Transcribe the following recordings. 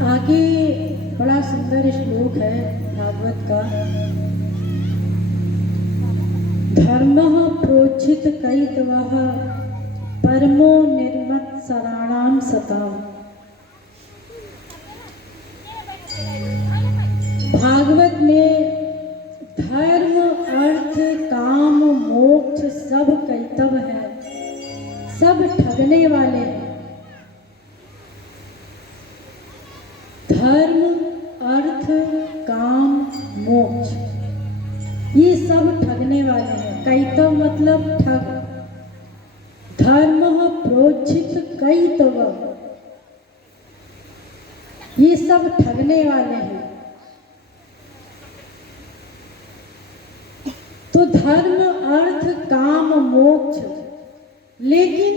आगे बड़ा सुंदर श्लोक है भागवत का। धर्मः प्रोचित कैतवः परमो निर्मत्सराणां सताम्। भागवत में धर्म अर्थ काम मोक्ष सब कैतव है, सब ठगने वाले हैं। धर्म अर्थ काम मोक्ष ये सब ठगने वाले हैं। कैतव मतलब ठग। धर्म प्रोचित कैतव ये सब ठगने वाले हैं। तो धर्म अर्थ काम मोक्ष, लेकिन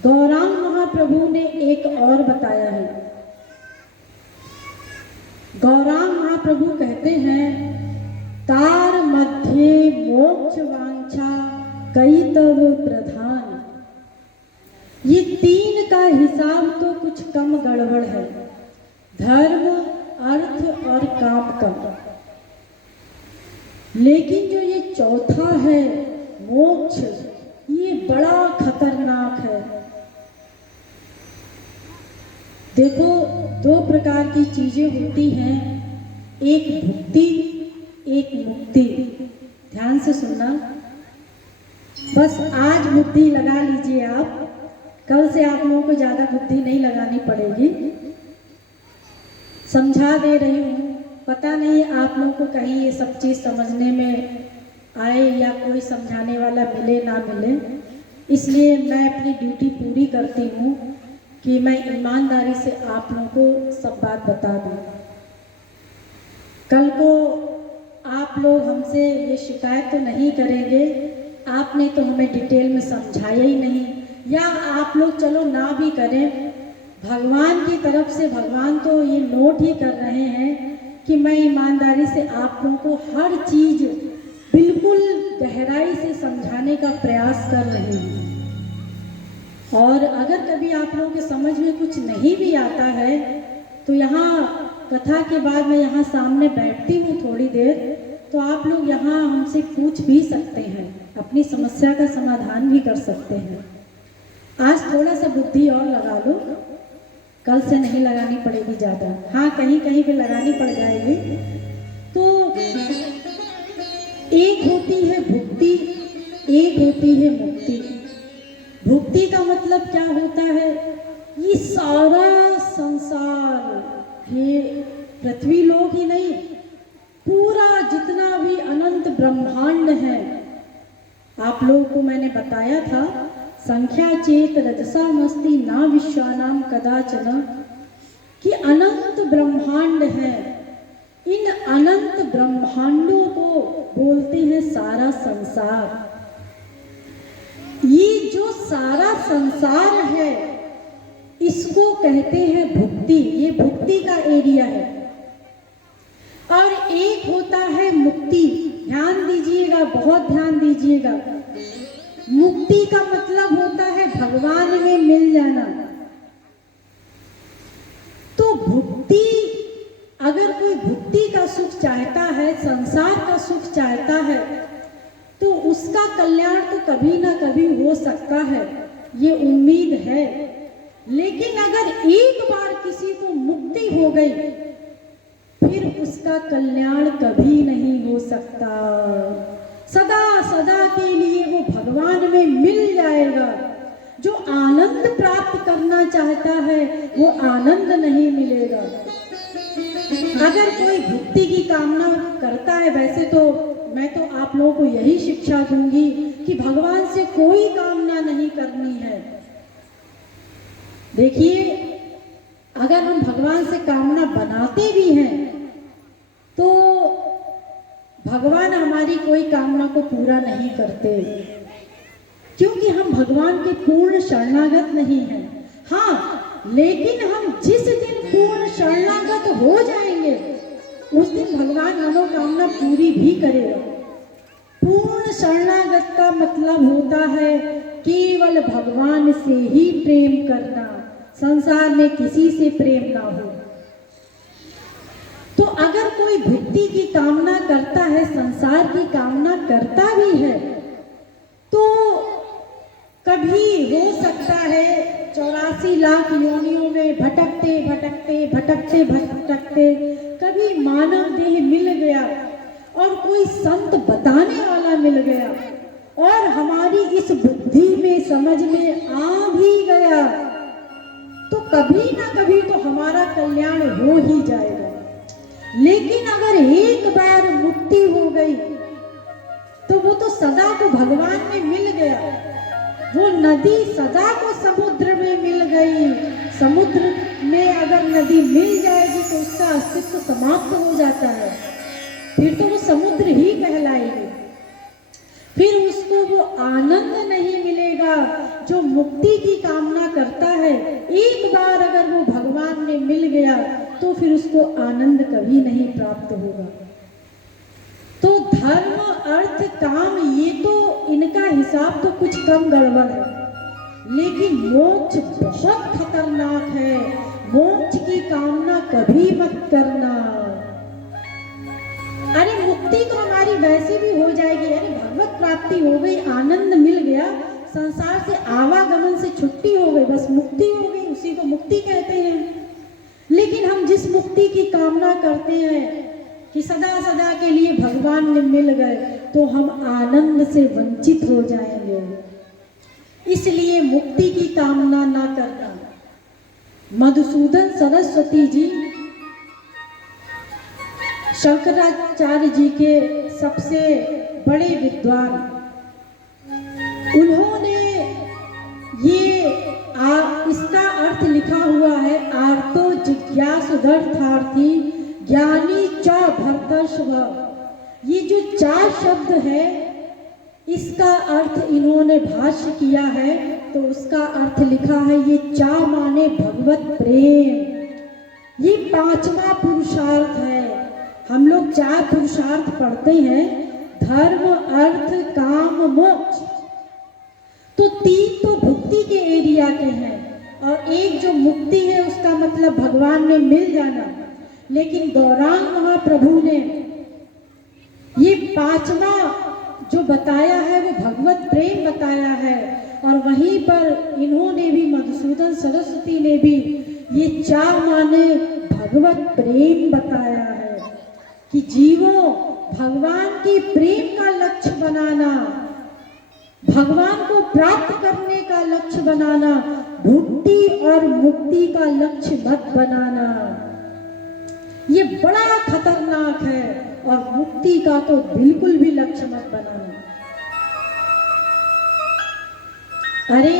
गौरांग महाप्रभु ने एक और बताया है। गौरांग महाप्रभु कहते हैं तार मध्य मोक्ष वांछा कैतव प्रधान। ये तीन का हिसाब तो कुछ कम गड़बड़ है, धर्म अर्थ और काम का। लेकिन जो ये चौथा है मोक्ष, ये बड़ा खतरनाक है। देखो दो प्रकार की चीजें होती हैं, एक भुक्ति एक मुक्ति। ध्यान से सुनना, बस आज बुद्धि लगा लीजिए आप, कल से आप लोगों को ज्यादा बुद्धि नहीं लगानी पड़ेगी। समझा दे रही हूँ, पता नहीं आप लोगों को कहीं ये सब चीज समझने में आए या कोई समझाने वाला मिले ना मिले, इसलिए मैं अपनी ड्यूटी पूरी करती हूँ कि मैं ईमानदारी से आप लोगों को सब बात बता दूँ। कल को आप लोग हमसे ये शिकायत तो नहीं करेंगे आपने तो हमें डिटेल में समझाया ही नहीं, या आप लोग चलो ना भी करें, भगवान की तरफ से भगवान तो ये नोट ही कर रहे हैं कि मैं ईमानदारी से आप लोगों को हर चीज बिल्कुल गहराई से समझाने का प्रयास कर रही हूँ। और अगर कभी आप लोगों के समझ में कुछ नहीं भी आता है तो यहाँ कथा के बाद मैं यहाँ सामने बैठती हूँ थोड़ी देर, तो आप लोग यहाँ हमसे पूछ भी सकते हैं, अपनी समस्या का समाधान भी कर सकते हैं। आज थोड़ा सा बुद्धि और लगा लो, कल से नहीं लगानी पड़ेगी ज़्यादा। हाँ, कहीं कहीं पे लगानी पड़ जाएगी। तो एक होती है भुक्ति, एक होती है मुक्ति। भुक्ति का मतलब क्या होता है? ये सारा संसार, ये पृथ्वी लोक ही नहीं, पूरा जितना भी अनंत ब्रह्मांड है, आप लोगों को मैंने बताया था संख्या चेत रजसामस्ति ना विश्वानाम कदाचन, कि अनंत ब्रह्मांड है। इन अनंत ब्रह्मांडों को बोलते हैं सारा संसार। ये जो सारा संसार है इसको कहते हैं भुक्ति, ये भुक्ति का एरिया है। और एक होता है मुक्ति। ध्यान दीजिएगा, बहुत ध्यान दीजिएगा। मुक्ति का मतलब होता है भगवान में मिल जाना। तो भुक्ति, अगर कोई भुक्ति का सुख चाहता है, संसार का सुख चाहता है, तो उसका कल्याण तो कभी ना कभी हो सकता है, ये उम्मीद है। लेकिन अगर एक बार किसी को मुक्ति हो गई, फिर उसका कल्याण कभी नहीं हो सकता। सदा सदा के लिए वो भगवान में मिल जाएगा। जो आनंद प्राप्त करना चाहता है वो आनंद नहीं मिलेगा। अगर कोई भुक्ति की कामना करता है, वैसे तो मैं तो आप लोगों को यही शिक्षा दूंगी कि भगवान से कोई कामना नहीं करनी है। देखिए, अगर हम भगवान से कामना बनाते भी हैं तो भगवान हमारी कोई कामना को पूरा नहीं करते, क्योंकि हम भगवान के पूर्ण शरणागत नहीं हैं। हाँ, लेकिन हम जिस दिन पूर्ण शरणागत हो जाएंगे उस दिन भगवान मनोकामना पूरी भी करेगा। पूर्ण शरणागत का मतलब होता है केवल भगवान से ही प्रेम करना, संसार में किसी से प्रेम ना हो। तो अगर कोई भुक्ति की कामना करता है, संसार की कामना करता भी है, तो कभी हो सकता है 84 लाख योनियों में भटकते भटकते भटकते भटकते कभी मानव देह मिल गया और कोई संत बताने वाला मिल गया और हमारी इस बुद्धि में समझ में आ भी गया, तो कभी ना कभी तो हमारा कल्याण हो ही जाएगा। लेकिन अगर एक बार मुक्ति हो गई तो वो तो सदा को भगवान में मिल गया। वो नदी सदा को समुद्र में मिल गई। समुद्र में अगर नदी मिल जाएगी तो उसका अस्तित्व समाप्त हो जाता है, फिर तो वो समुद्र ही कहलाएगी। फिर उसको वो आनंद नहीं मिलेगा जो मुक्ति की कामना करता है। एक बार अगर वो भगवान में मिल गया तो फिर उसको आनंद कभी नहीं प्राप्त होगा। तो धर्म अर्थ काम ये तो इनका हिसाब तो कुछ कम गड़बड़ है, लेकिन मोक्ष बहुत खतरनाक है। मोक्ष की कामना कभी मत करना। अरे मुक्ति तो हमारी वैसे भी हो जाएगी, अरे भगवत प्राप्ति हो गई, आनंद मिल गया, संसार से आवागमन से छुट्टी हो गई, बस मुक्ति हो गई, उसी को मुक्ति कहते हैं। लेकिन हम जिस मुक्ति की कामना करते हैं कि सदा सदा के लिए भगवान में मिल गए, तो हम आनंद से वंचित हो जाएंगे। इसलिए मुक्ति की कामना ना करना। मधुसूदन सरस्वती जी शंकराचार्य जी के सबसे बड़े विद्वान, उन्होंने इसका अर्थ लिखा हुआ है, आर्तो जिज्ञासुदर्थार्थी ज्ञानी च भर्तर्षभ। ये जो 4 शब्द है, इसका अर्थ इन्होंने भाष्य किया है, तो उसका अर्थ लिखा है, ये चा माने भगवत प्रेम। ये 5वां पुरुषार्थ है। हम लोग 4 पुरुषार्थ पढ़ते हैं, धर्म अर्थ काम मोक्ष। तो 3 तो भुक्ति के एरिया के हैं और एक जो मुक्ति है उसका मतलब भगवान में मिल जाना। लेकिन गौरांग महाप्रभु ने ये 5वां जो बताया है वो भगवत प्रेम बताया है। और वहीं पर इन्होंने भी, मधुसूदन सरस्वती ने भी ये 4 माने भगवत प्रेम बताया है कि जीवों भगवान की प्रेम का लक्ष्य बनाना, भगवान को प्राप्त करने का लक्ष्य बनाना, भुक्ति और मुक्ति का लक्ष्य मत बनाना। ये बड़ा खतरनाक है और मुक्ति का तो बिल्कुल भी लक्ष्य मत बनाना। अरे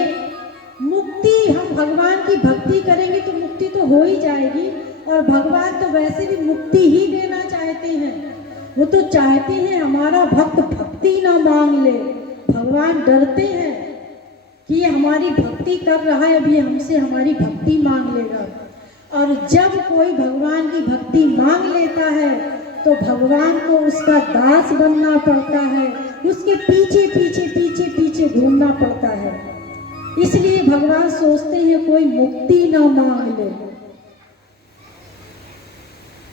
मुक्ति, हम भगवान की भक्ति करेंगे तो मुक्ति तो हो ही जाएगी। और भगवान तो वैसे भी मुक्ति ही देना चाहते हैं। वो तो चाहते हैं हमारा भक्त भक्ति ना मांग ले। भगवान डरते हैं कि ये हमारी भक्ति कर रहा है, अब ये हमसे हमारी भक्ति मांग लेगा। और जब कोई भगवान की भक्ति मांग लेता है तो भगवान को उसका दास बनना पड़ता है, उसके पीछे पीछे पीछे पीछे घूमना पड़ता है। इसलिए भगवान सोचते हैं कोई मुक्ति ना मांग ले।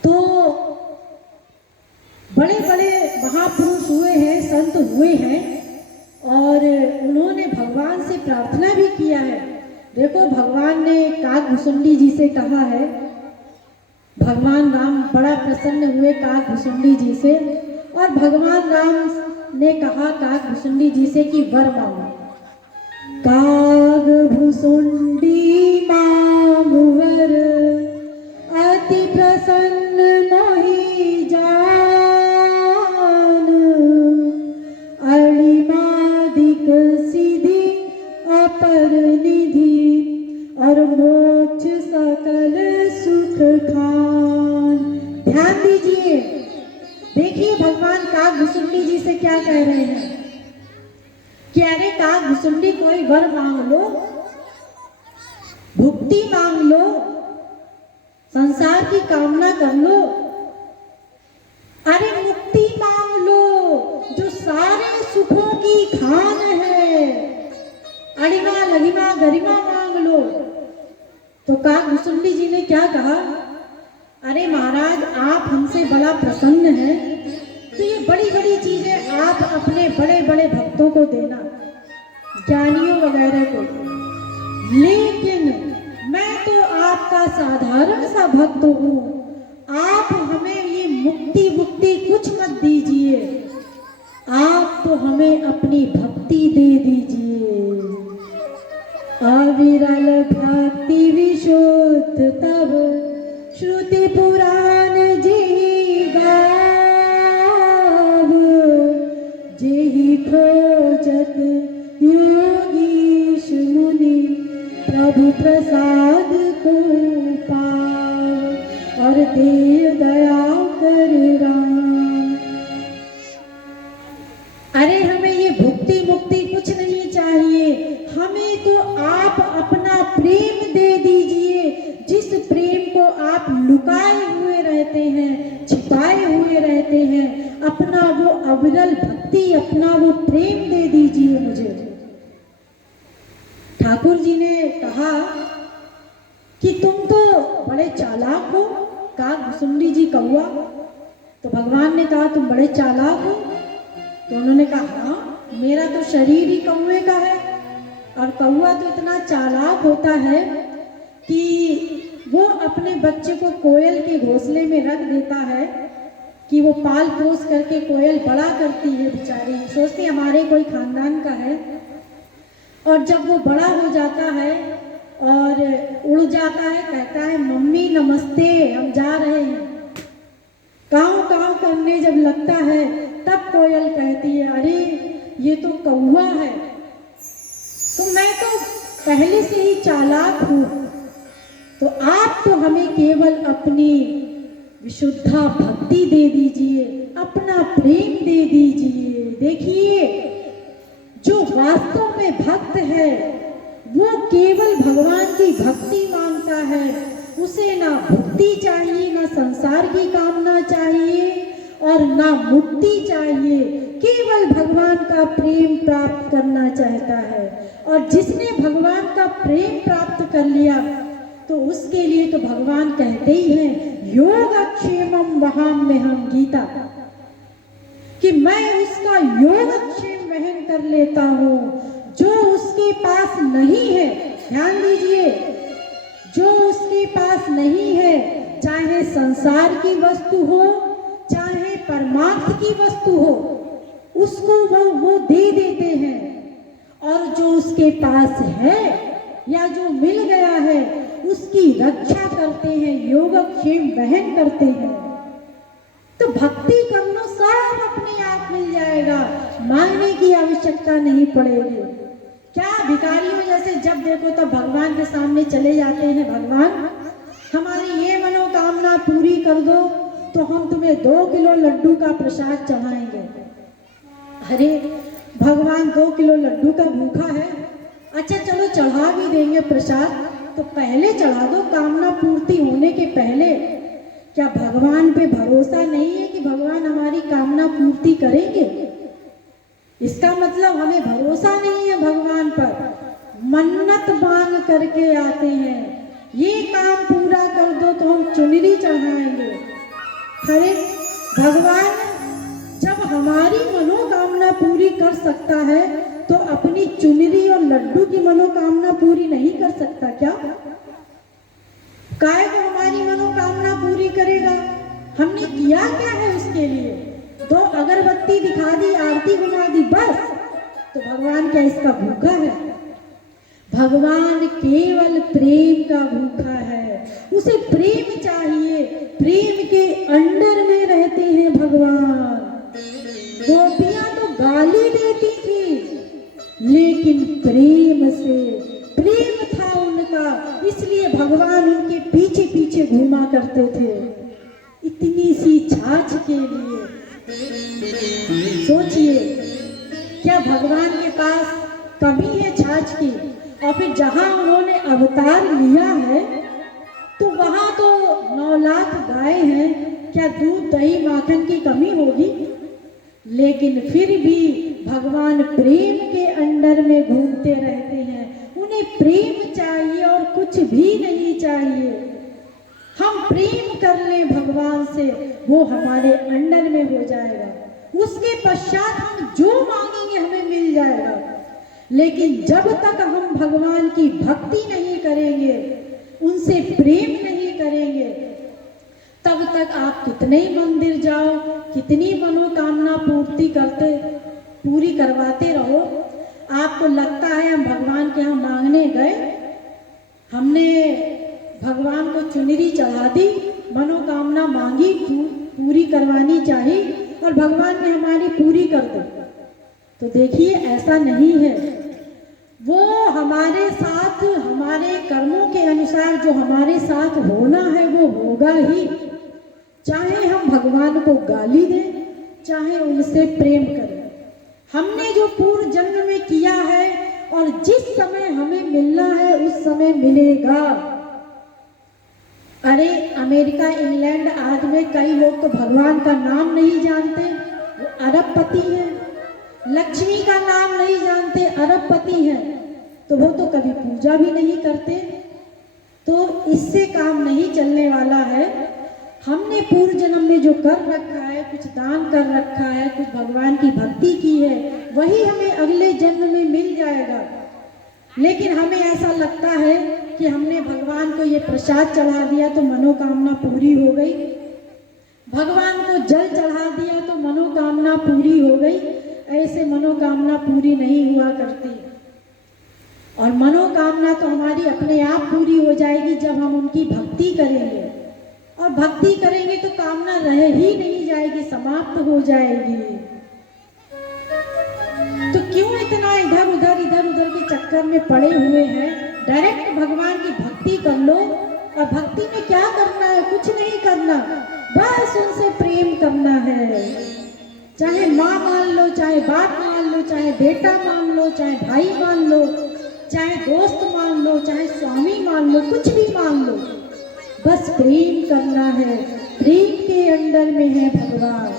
तो बड़े बड़े महापुरुष हुए हैं, संत हुए हैं और उन्होंने भगवान से प्रार्थना भी किया है। देखो, भगवान ने काकभुसुंडी जी से कहा है, भगवान राम बड़ा प्रसन्न हुए काकभुसुंडी जी से, और भगवान राम ने कहा काकभुसुंडी जी से कि वर मांगो। काकभुसुंडी मांगु वर, अति प्रसन्न मोहि जान, अणिमादिक सिद्धि अपर निधि, और मोक्ष सकल सुख खान। ध्यान दीजिए, देखिए भगवान काकभुसुंडी जी से क्या कह रहे हैं कि अरे काकभुसुंडी कोई वर मांग लो, भुक्ति मांग लो, संसार की कामना कर लो, अरे मुक्ति मांग लो जो सारे सुखों की खान है, अणिमा लघिमा गरिमा मांग लो। तो काकभुसुंडी जी ने क्या कहा, अरे महाराज आप हमसे बड़ा प्रसन्न हैं, तो ये बड़ी बड़ी चीजें आप अपने बड़े बड़े भक्तों को देना, ज्ञानियों वगैरह को, लेकिन मैं तो आपका साधारण सा भक्त हूँ, आप हमें ये मुक्ति मुक्ति कुछ मत दीजिए, आप तो हमें अपनी भक्ति दे दीजिए। अविरल भक्ति विशुद्ध तब श्रुति पुराण जी गाव, जेहि खोजत योगीश मुनि प्रभु प्रसाद को पाव, और दे दया कर राम। अरे हमें ये भुक्ति मुक्ति कुछ नहीं चाहिए, हमें तो आप अपना प्रेम दे दीजिए, जिस प्रेम को आप लुकाए हुए रहते हैं, छिपाए हुए रहते हैं, अपना वो अविरल भक्ति, अपना वो प्रेम दे दीजिए मुझे। ठाकुर जी ने कहा कि तुम तो बड़े चालाक हो, काकभुसुंडी जी कौआ। तो भगवान ने कहा तुम बड़े चालाक हो, तो उन्होंने कहा हाँ, मेरा तो शरीर ही कौवे का है, और कौवा तो इतना चालाक होता है कि वो अपने बच्चे को कोयल के घोंसले में रख देता है कि वो पाल पोस करके कोयल बड़ा करती है, बेचारी सोचती हमारे कोई खानदान का है, और जब वो बड़ा हो जाता है और उड़ जाता है, कहता है मम्मी नमस्ते हम जा रहे हैं, काव काव करने जब लगता है तब कोयल कहती है अरे ये तो कौवा है। तो मैं तो पहले से ही चालाक हूँ, तो आप तो हमें केवल अपनी विशुद्धा भक्ति दे दीजिए, अपना प्रेम दे दीजिए। देखिए जो वास्तव में भक्त है वो केवल भगवान की भक्ति मांगता है, उसे ना भक्ति चाहिए, ना संसार की कामना चाहिए और ना मुक्ति चाहिए, केवल भगवान का प्रेम प्राप्त करना चाहता है। और जिसने भगवान का प्रेम प्राप्त कर लिया तो उसके लिए तो भगवान कहते ही हैं योगक्षेमम वहाम में हम गीता, कि मैं उसका योगक्षेम वहन कर लेता हूँ। जो उसके पास नहीं है, ध्यान दीजिए, जो उसके पास नहीं है, चाहे संसार की वस्तु हो चाहे परमार्थ की वस्तु हो, उसको वो दे देते हैं, और जो उसके पास है या जो मिल गया है उसकी रक्षा करते हैं, योगक्षेम वहन करते हैं। तो भक्ति कर लो, सब अपने आप मिल जाएगा, मांगने की आवश्यकता नहीं पड़ेगी। क्या भिखारियों जैसे जब देखो तब भगवान के सामने चले जाते हैं, भगवान हमारी ये मनोकामना पूरी कर दो तो हम तुम्हें 2 किलो लड्डू का प्रसाद चढ़ाएंगे। अरे भगवान 2 किलो लड्डू का भूखा है, अच्छा चलो चढ़ा भी देंगे प्रसाद, तो पहले चढ़ा दो, कामना पूर्ति होने के पहले। क्या भगवान पे भरोसा नहीं है कि भगवान हमारी कामना पूर्ति करेंगे? इसका मतलब हमें भरोसा नहीं है भगवान पर। मन्नत मांग करके आते हैं, ये काम पूरा कर दो तो हम चुनरी चढ़ाएंगे। अरे भगवान जब हमारी मनोकामना पूरी कर सकता है तो अपनी चुनरी और लड्डू की मनोकामना पूरी नहीं कर सकता क्या? काय को हमारी मनोकामना पूरी करेगा? हमने किया क्या है उसके लिए? 2 अगरबत्ती दिखा दी, आरती घुमा दी, बस। तो भगवान क्या इसका भूखा है? भगवान केवल प्रेम का भूखा है, उसे प्रेम चाहिए, प्रेम के अंडर में रहते हैं भगवान। गोपियां तो गाली देती थी, लेकिन प्रेम से, प्रेम था उनका, इसलिए भगवान उनके पीछे पीछे घूमा करते थे, इतनी सी छाछ के लिए। सोचिए क्या भगवान के पास कमी है छाछ की? और फिर जहां उन्होंने अवतार लिया है तो वहां तो 9 लाख गाय हैं, क्या दूध दही माखन की कमी होगी? लेकिन फिर भी भगवान प्रेम के अंडर में घूमते रहते हैं, उन्हें उन्हें प्रेम चाहिए और कुछ भी नहीं चाहिए। हम प्रेम कर लें भगवान से, वो हमारे अंडर में हो जाएगा। उसके पश्चात हम जो मांगेंगे हमें मिल जाएगा। लेकिन जब तक हम भगवान की भक्ति नहीं करेंगे, उनसे प्रेम नहीं करेंगे, तब तक आप कितने ही मंदिर जाओ, कितनी मनोकामना पूरी करवाते रहो, आपको लगता है हम भगवान के यहाँ मांगने गए, हमने भगवान को चुनरी चढ़ा दी, मनोकामना मांगी, पूरी करवानी चाहिए और भगवान ने हमारी पूरी कर दी। तो देखिए ऐसा नहीं है। वो हमारे साथ हमारे कर्मों के अनुसार जो हमारे साथ होना है वो होगा ही, चाहे हम भगवान को गाली दें, चाहे उनसे प्रेम करें। हमने जो पूर्व जन्म में किया है और जिस समय हमें मिलना है उस समय मिलेगा। अरे अमेरिका, इंग्लैंड आदि में कई लोग तो भगवान का नाम नहीं जानते, वो अरबपति हैं। लक्ष्मी का नाम नहीं जानते, अरबपति हैं, तो वो तो कभी पूजा भी नहीं करते। तो इससे काम नहीं चलने वाला है। हमने पूर्व जन्म में जो कर रखा है, कुछ दान कर रखा है, कुछ भगवान की भक्ति की है, वही हमें अगले जन्म में मिल जाएगा। लेकिन हमें ऐसा लगता है कि हमने भगवान को ये प्रसाद चढ़ा दिया तो मनोकामना पूरी हो गई, भगवान को जल चढ़ा दिया तो मनोकामना पूरी हो गई। ऐसे मनोकामना पूरी नहीं हुआ करती। और मनोकामना तो हमारी अपने आप पूरी हो जाएगी जब हम उनकी भक्ति करेंगे। और भक्ति करेंगे तो कामना रह ही नहीं जाएगी, समाप्त हो जाएगी। तो क्यों इतना इधर उधर के चक्कर में पड़े हुए हैं? डायरेक्ट भगवान की भक्ति कर लो। और भक्ति में क्या करना है? कुछ नहीं करना, बस उनसे प्रेम करना है। चाहे माँ मान लो, चाहे बाप मान लो, चाहे बेटा मान लो, चाहे भाई मान लो, चाहे दोस्त मान लो, चाहे स्वामी मान लो, कुछ भी मान लो, बस प्रेम करना है। प्रेम के अंदर में है भगवान।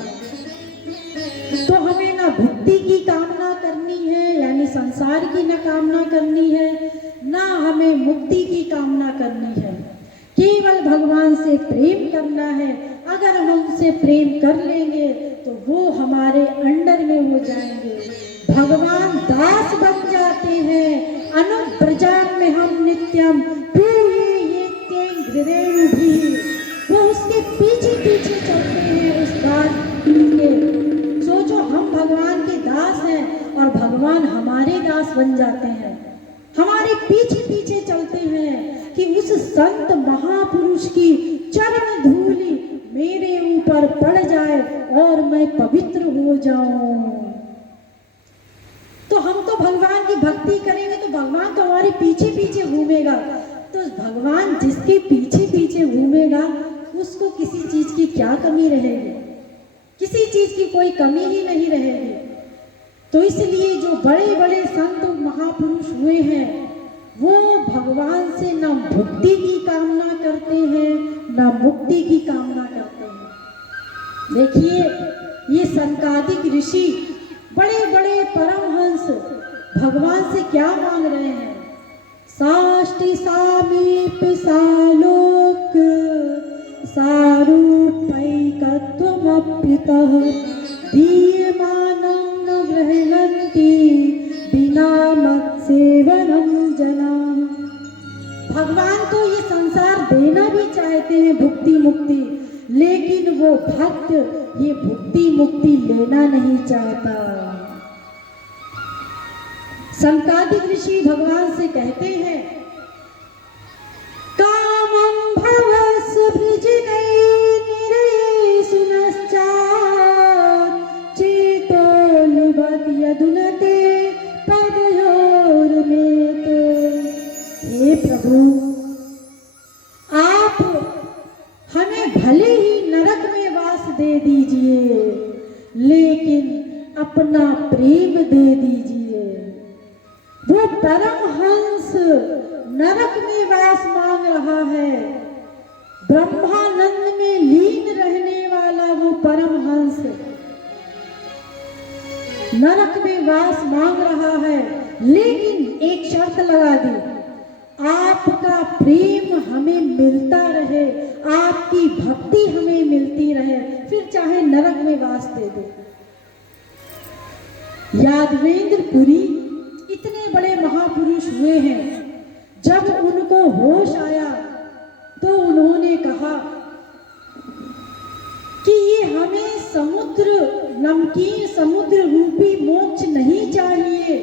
तो हमें ना भक्ति की कामना करनी है, यानी संसार की ना कामना करनी है, ना हमें मुक्ति की कामना करनी है। केवल भगवान से प्रेम करना है। अगर हम उनसे प्रेम कर लेंगे तो वो हमारे अंडर में हो जाएंगे। भगवान दास बन जाते हैं। अनुब्रजान में हम नित्यम हृदय भी, वो उसके पीछे पीछे चलते हैं उस दास के। सोचो हम भगवान के दास हैं और भगवान हमारे दास बन जाते हैं, हमारे पीछे पीछे चलते हैं कि उस संत महापुरुष की चरण धूलि मेरे ऊपर पड़ जाए और मैं पवित्र हो जाऊं। तो हम तो भगवान की भक्ति करेंगे तो भगवान तो हमारे पीछे पीछे घूमेगा। तो भगवान जिसके पीछे पीछे घूमेगा उसको किसी चीज की क्या कमी रहेगी? किसी चीज की कोई कमी ही नहीं रहेगी। तो इसलिए जो बड़े बड़े संत महापुरुष हुए हैं वो भगवान से न भक्ति की कामना करते हैं न मुक्ति की कामना करते हैं। देखिए ये संकादिक ऋषि, बड़े बड़े परमहंस भगवान से क्या मांग रहे हैं? साष्टि सामीप सालोक सारूपैकत्वमप्युतः दीयमानं न गृह्णन्ति बिना मत्सेवनं जनाः। भगवान को ये संसार देना भी चाहते हैं भुक्ति मुक्ति, लेकिन वो भक्त ये भुक्ति मुक्ति लेना नहीं चाहता। संकादिक ऋषि भगवान से कहते हैं कामं भवस्य वृजिनैर्निरये सुनश्चात् चेतो लिबत यदुनते पदयोर्मेते। हे प्रभु, आप हमें भले ही नरक में वास दे दीजिए, लेकिन अपना प्रेम दे दीजिए। वो परमहंस नरक में वास मांग रहा है, ब्रह्मानंद में लीन रहने वाला वो परमहंस नरक में वास मांग रहा है। लेकिन एक शर्त लगा दी, आपका प्रेम हमें मिलता रहे, आपकी भक्ति हमें मिलती रहे, फिर चाहे नरक में वास दे दो। यादवेंद्र पुरी इतने बड़े महापुरुष हुए हैं, जब उनको होश आया तो उन्होंने कहा कि ये हमें समुद्र, नमकीन समुद्र रूपी मोक्ष नहीं चाहिए,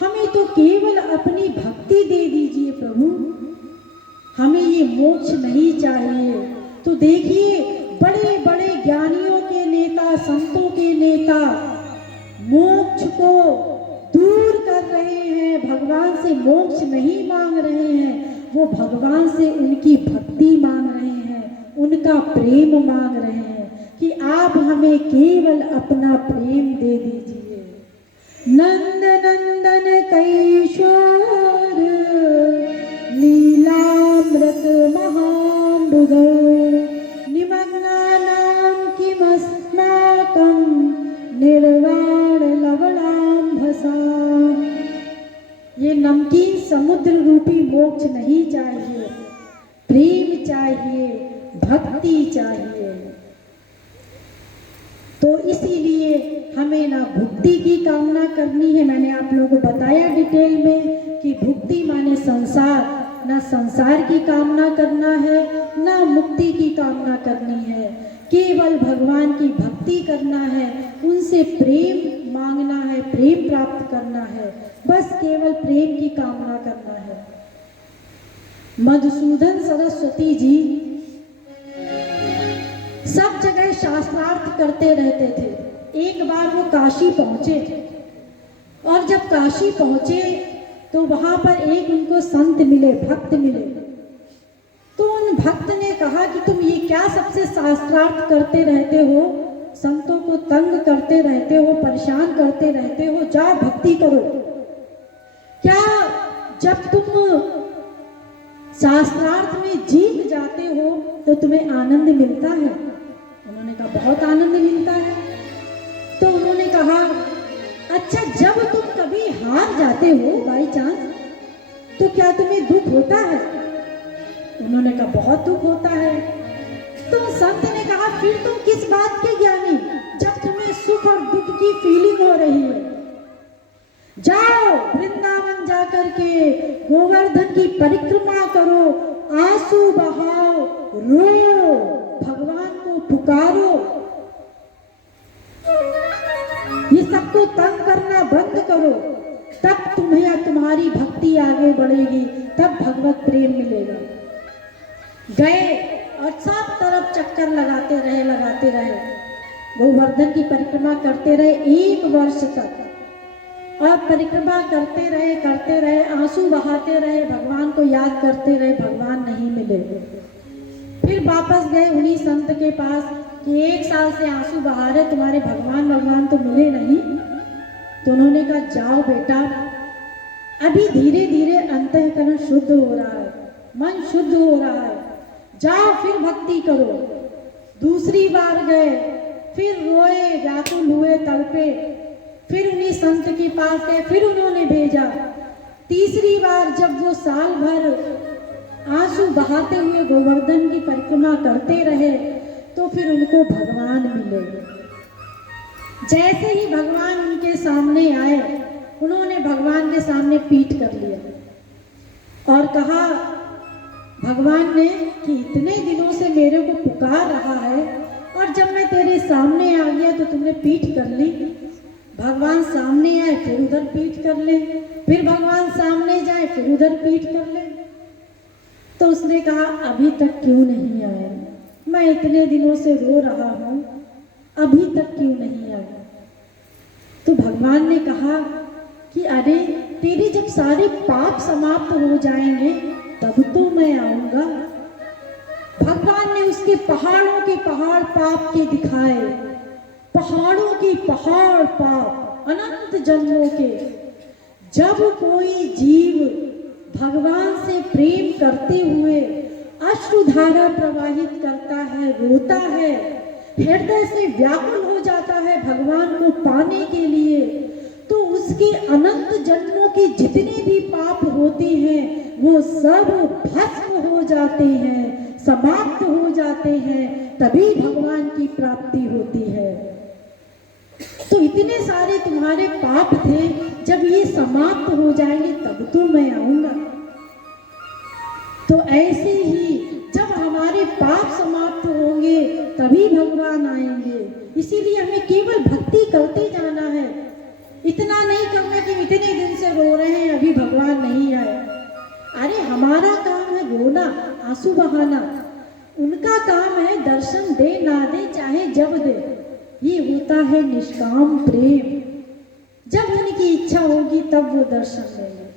हमें तो केवल अपनी भक्ति दे दीजिए प्रभु, हमें ये मोक्ष नहीं चाहिए। तो देखिए, बड़े बड़े ज्ञानियों के नेता, संतों के नेता मोक्ष को दूर कर रहे हैं, भगवान से मोक्ष नहीं मांग रहे हैं, वो भगवान से उनकी भक्ति मांग रहे हैं, उनका प्रेम मांग रहे हैं कि आप हमें केवल अपना प्रेम दे दीजिए। नंद नंदन कैशोर लीलामृत महामृग निमग्नानां किमस्माकं निर्वाण लवणाम्भसा। ये नमकीन समुद्र रूपी मोक्ष नहीं चाहिए, प्रेम चाहिए, भक्ति चाहिए। तो इसीलिए हमें ना भुक्ति की कामना करनी है, मैंने आप लोगों को बताया डिटेल में कि भुक्ति माने संसार, ना संसार की कामना करना है, ना मुक्ति की कामना करनी है, केवल भगवान की भक्ति करना है, उनसे प्रेम मांगना है, प्रेम प्राप्त करना है, बस केवल प्रेम की कामना करना है। मधुसूदन सरस्वती जी सब जगह शास्त्रार्थ करते रहते थे। एक बार वो काशी पहुंचे और जब काशी पहुंचे तो वहां पर एक उनको संत मिले, भक्त मिले। तो उन भक्त ने कहा कि तुम ये क्या सबसे शास्त्रार्थ करते रहते हो, संतों को तंग करते रहते हो, परेशान करते रहते हो, जाओ भक्ति करो। क्या जब तुम शास्त्रार्थ में जीत जाते हो तो तुम्हें आनंद मिलता है? उन्होंने कहा बहुत आनंद मिलता है। तो उन्होंने कहा अच्छा, जब तुम कभी हार जाते हो बाई चांस, तो क्या तुम्हें दुख होता है? उन्होंने कहा बहुत दुख होता है। तो संत ने कहा फिर तुम किस बात के ज्ञानी, जब तुम्हें सुख और दुख की फीलिंग हो रही है? जाओ वृंदावन जाकर के गोवर्धन की परिक्रमा करो, आंसू बहाओ, रो, भगवान को पुकारो, ये सबको तंग करना बंद करो, तब तुम्हें तुम्हारी भक्ति आगे बढ़ेगी, तब भगवत प्रेम मिलेगा। गए और सब तरफ चक्कर लगाते रहे, गोवर्धन की परिक्रमा करते रहे 1 वर्ष तक, और परिक्रमा करते रहे, आंसू बहाते रहे, भगवान को याद करते रहे, भगवान नहीं मिले। फिर वापस गए उन्हीं संत के पास कि 1 साल से आंसू बहा रहे, तुम्हारे भगवान तो मिले नहीं। तो उन्होंने कहा जाओ बेटा, अभी धीरे धीरे अंतःकरण शुद्ध हो रहा है, मन शुद्ध हो रहा है, जाओ फिर भक्ति करो। दूसरी बार गए, फिर रोए, व्याकुल हुए, तड़पे, फिर उन्हीं संत के पास गए, फिर उन्होंने भेजा। तीसरी बार जब वो साल भर आंसू बहाते हुए गोवर्धन की परिक्रमा करते रहे, तो फिर उनको भगवान मिले। जैसे ही भगवान उनके सामने आए, उन्होंने भगवान के सामने पीठ कर लिया और कहा भगवान ने कि इतने दिनों से मेरे को पुकार रहा है, और जब मैं तेरे सामने आ गया तो तुमने पीठ कर ली। भगवान सामने आए फिर उधर पीठ कर ले, फिर भगवान सामने जाए फिर उधर पीठ कर ले। तो उसने कहा अभी तक क्यों नहीं आए, मैं इतने दिनों से रो रहा हूं, अभी तक क्यों नहीं आए? तो भगवान ने कहा कि अरे तेरे जब सारे पाप समाप्त हो जाएंगे तब तो मैं आऊंगा। भगवान ने उसके पहाड़ों के पहाड़ पाप के दिखाए, पहाड़ों के पहाड़ पाप अनंत जन्मों के। जब कोई जीव भगवान से प्रेम करते हुए अश्रुधारा प्रवाहित करता है, रोता है, हृदय से व्याकुल हो जाता है भगवान को पाने के लिए, तो उस उसके अनंत जन्मों के जितने भी पाप होते हैं वो सब भस्म हो जाते हैं, समाप्त हो जाते हैं, तभी भगवान की प्राप्ति होती है। तो इतने सारे तुम्हारे पाप थे, जब ये समाप्त हो जाएंगे तब तो मैं आऊंगा। तो ऐसे ही जब हमारे पाप समाप्त होंगे तभी भगवान आएंगे। इसीलिए हमें केवल भक्ति करते जाना है, इतना नहीं करना कि इतने दिन से रो रहे हैं अभी भगवान नहीं आए। अरे हमारा काम है रोना, आंसू बहाना, उनका काम है दर्शन दे ना दे चाहे जब दे। ये होता है निष्काम प्रेम। जब उनकी इच्छा होगी तब वो दर्शन देंगे।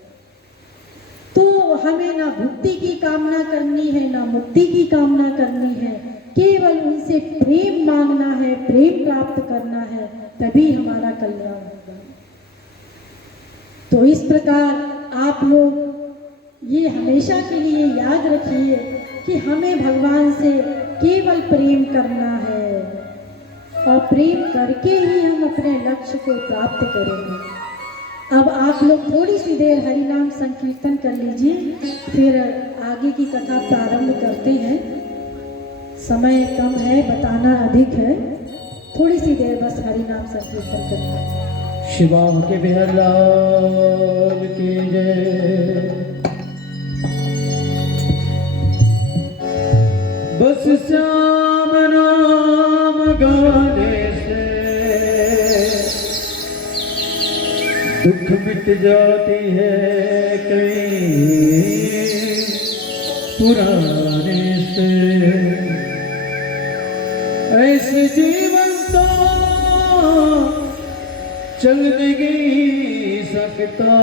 तो हमें ना भुक्ति की कामना करनी है ना मुक्ति की कामना करनी है, केवल उनसे प्रेम मांगना है, प्रेम प्राप्त करना है, तभी हमारा कल्याण होगा। तो इस प्रकार आप लोग ये हमेशा के लिए याद रखिए कि हमें भगवान से केवल प्रेम करना है और प्रेम करके ही हम अपने लक्ष्य को प्राप्त करेंगे। अब आप लोग थोड़ी सी देर हरि नाम संकीर्तन कर लीजिए, फिर आगे की कथा प्रारंभ करते हैं। समय कम है, बताना अधिक है, थोड़ी सी देर बस हरि नाम संकीर्तन करते। शिवा के बिहारलाल की जय। बस श्याम नाम गाने से दुख मिट जाती है कहीं पुराने से। ऐसे जीवन तो चल नहीं सकता,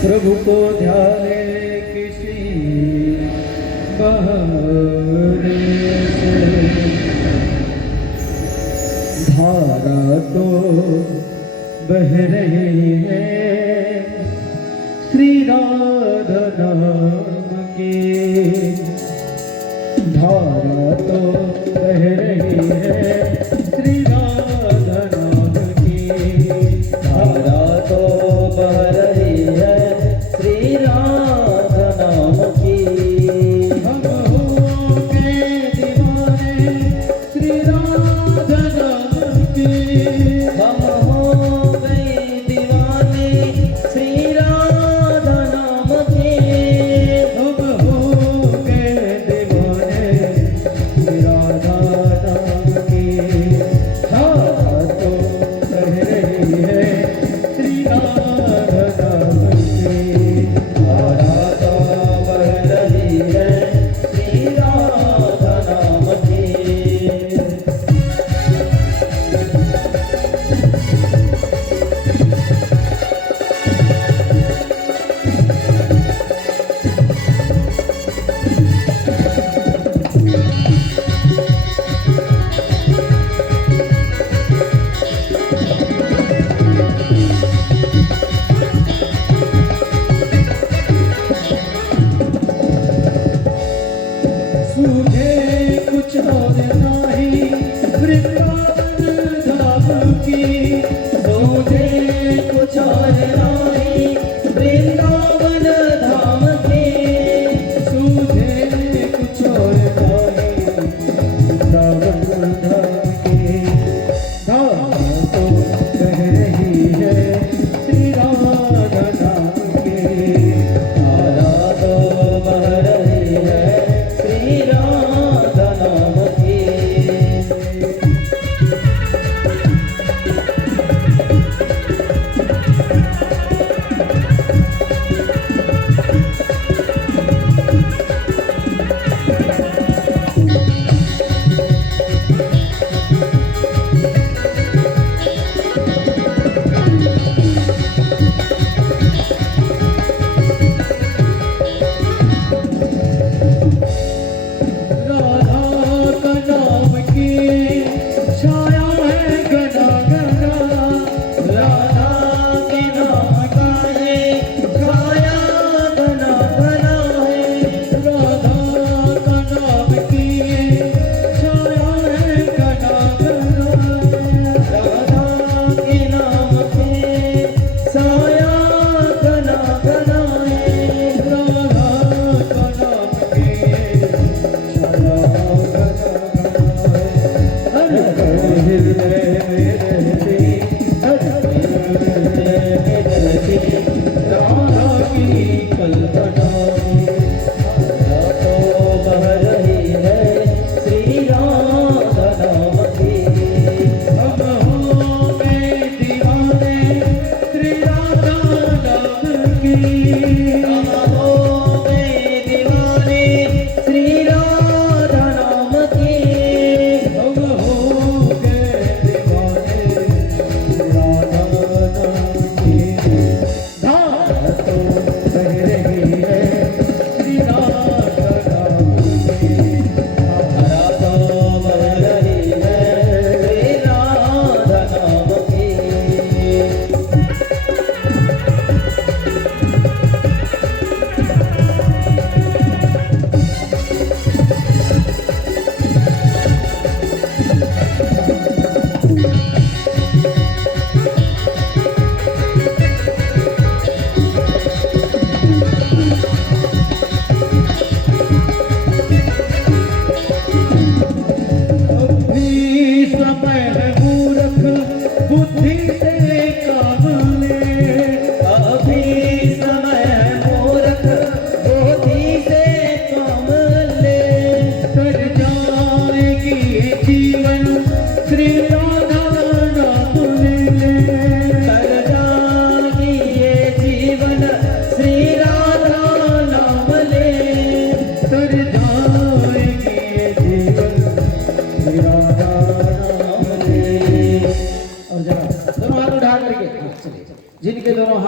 प्रभु को ध्याने किसी बहाने से। धारा तो बह रही है श्री राधा नाम की, धारा तो बह रही है श्री राधा नाम की, धारा तो बह रही है श्री राधा नाम की। हम हो गए दीवाने श्री राधा नाम की, हम हो गए दीवाने श्री राधा नाम की।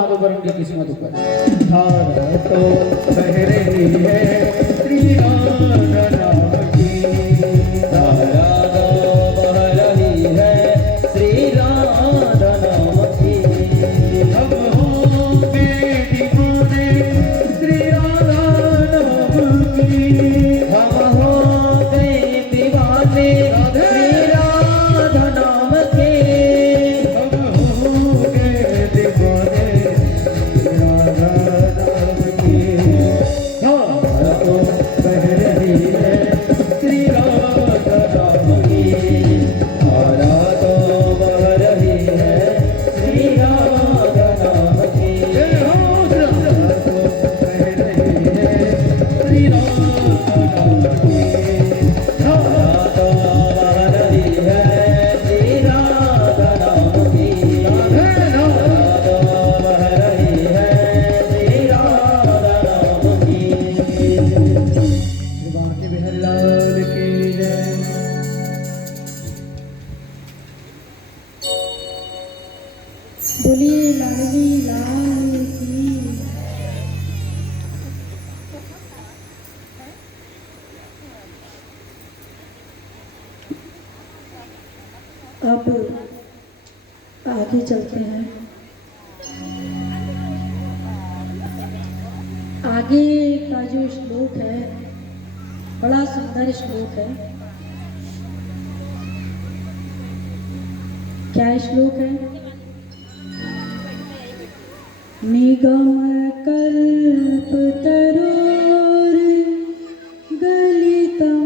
अब वरुण की किस्मत ऊपर। धारा तो बह रही है श्री राधा नाम की, धारा तो बह रही है श्री राधा नाम की। हम होंगे दीवाने श्री राधा नाम की, हम हो गए दीवाने श्री राधा नाम के, हम हो गए दीवाने राधा नाम की। धारा तो बह रही है श्री राधा नाम की, धारा तो बह रही है श्री राधा नाम की, धारा तो बह रही है श्री राधा नाम की, धारा तो बह रही है श्री राधा नाम की, धारा तो बह रही है श्री राधा नाम की। श्री भारती बिहारी लाल की जय। बोलिए लाडली लाल की। अब आगे चलते हैं। आगे का जो श्लोक है बड़ा सुंदर श्लोक है। क्या श्लोक है? निगम कल्प तरोर गलितं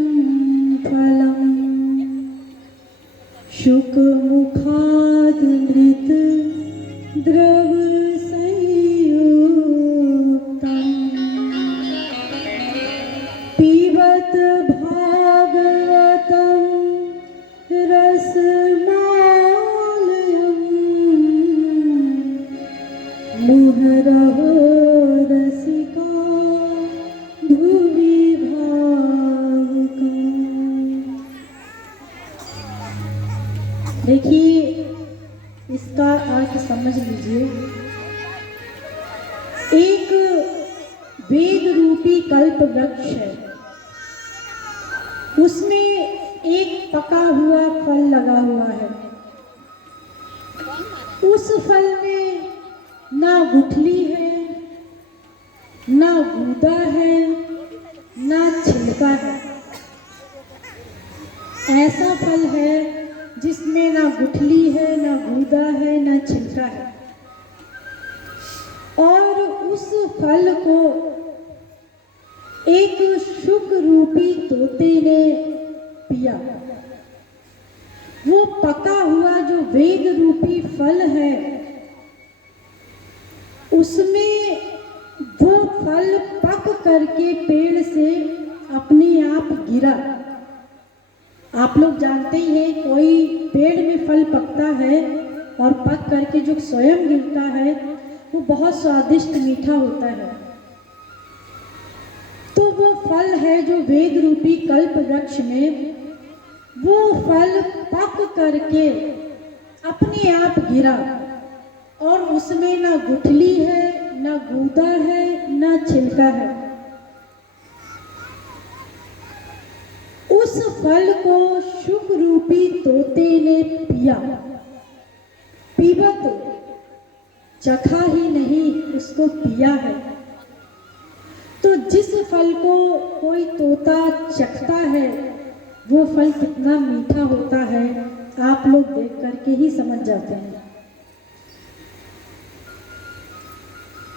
फलम् शुक मुखाद मृत द्रव संयुक्तम् पिबत भागवतं रसमालयम् मुहुरहो रसिका भुवि भावुका। देखिए इसका अर्थ समझ लीजिए। एक वेद रूपी कल्प वृक्ष है, उसमें एक पका हुआ फल लगा हुआ है। उस फल में ना गुठली है, ना गूदा है, ना छिलका है। ऐसा फल है जिसमें ना गुठली है, ना गूदा है, ना छिलका है। और उस फल को एक शुक रूपी तोते ने पिया। वो पका हुआ जो वेद रूपी फल है, उसमें वो फल पक करके पेड़ से अपने आप गिरा। आप लोग जानते ही हैं, कोई पेड़ में फल पकता है और पक करके जो स्वयं गिरता है वो बहुत स्वादिष्ट मीठा होता है। तो वो फल है जो वेद रूपी कल्प वृक्ष में, वो फल पक करके अपने आप गिरा और उसमें ना गुठली है, ना गूदा है, ना छिलका है। उस फल को शुक रूपी तोते ने पिया। पीबत चखा ही नहीं, उसको पिया है। तो जिस फल को कोई तोता चखता है वो फल कितना मीठा होता है, आप लोग देख करके ही समझ जाते हैं।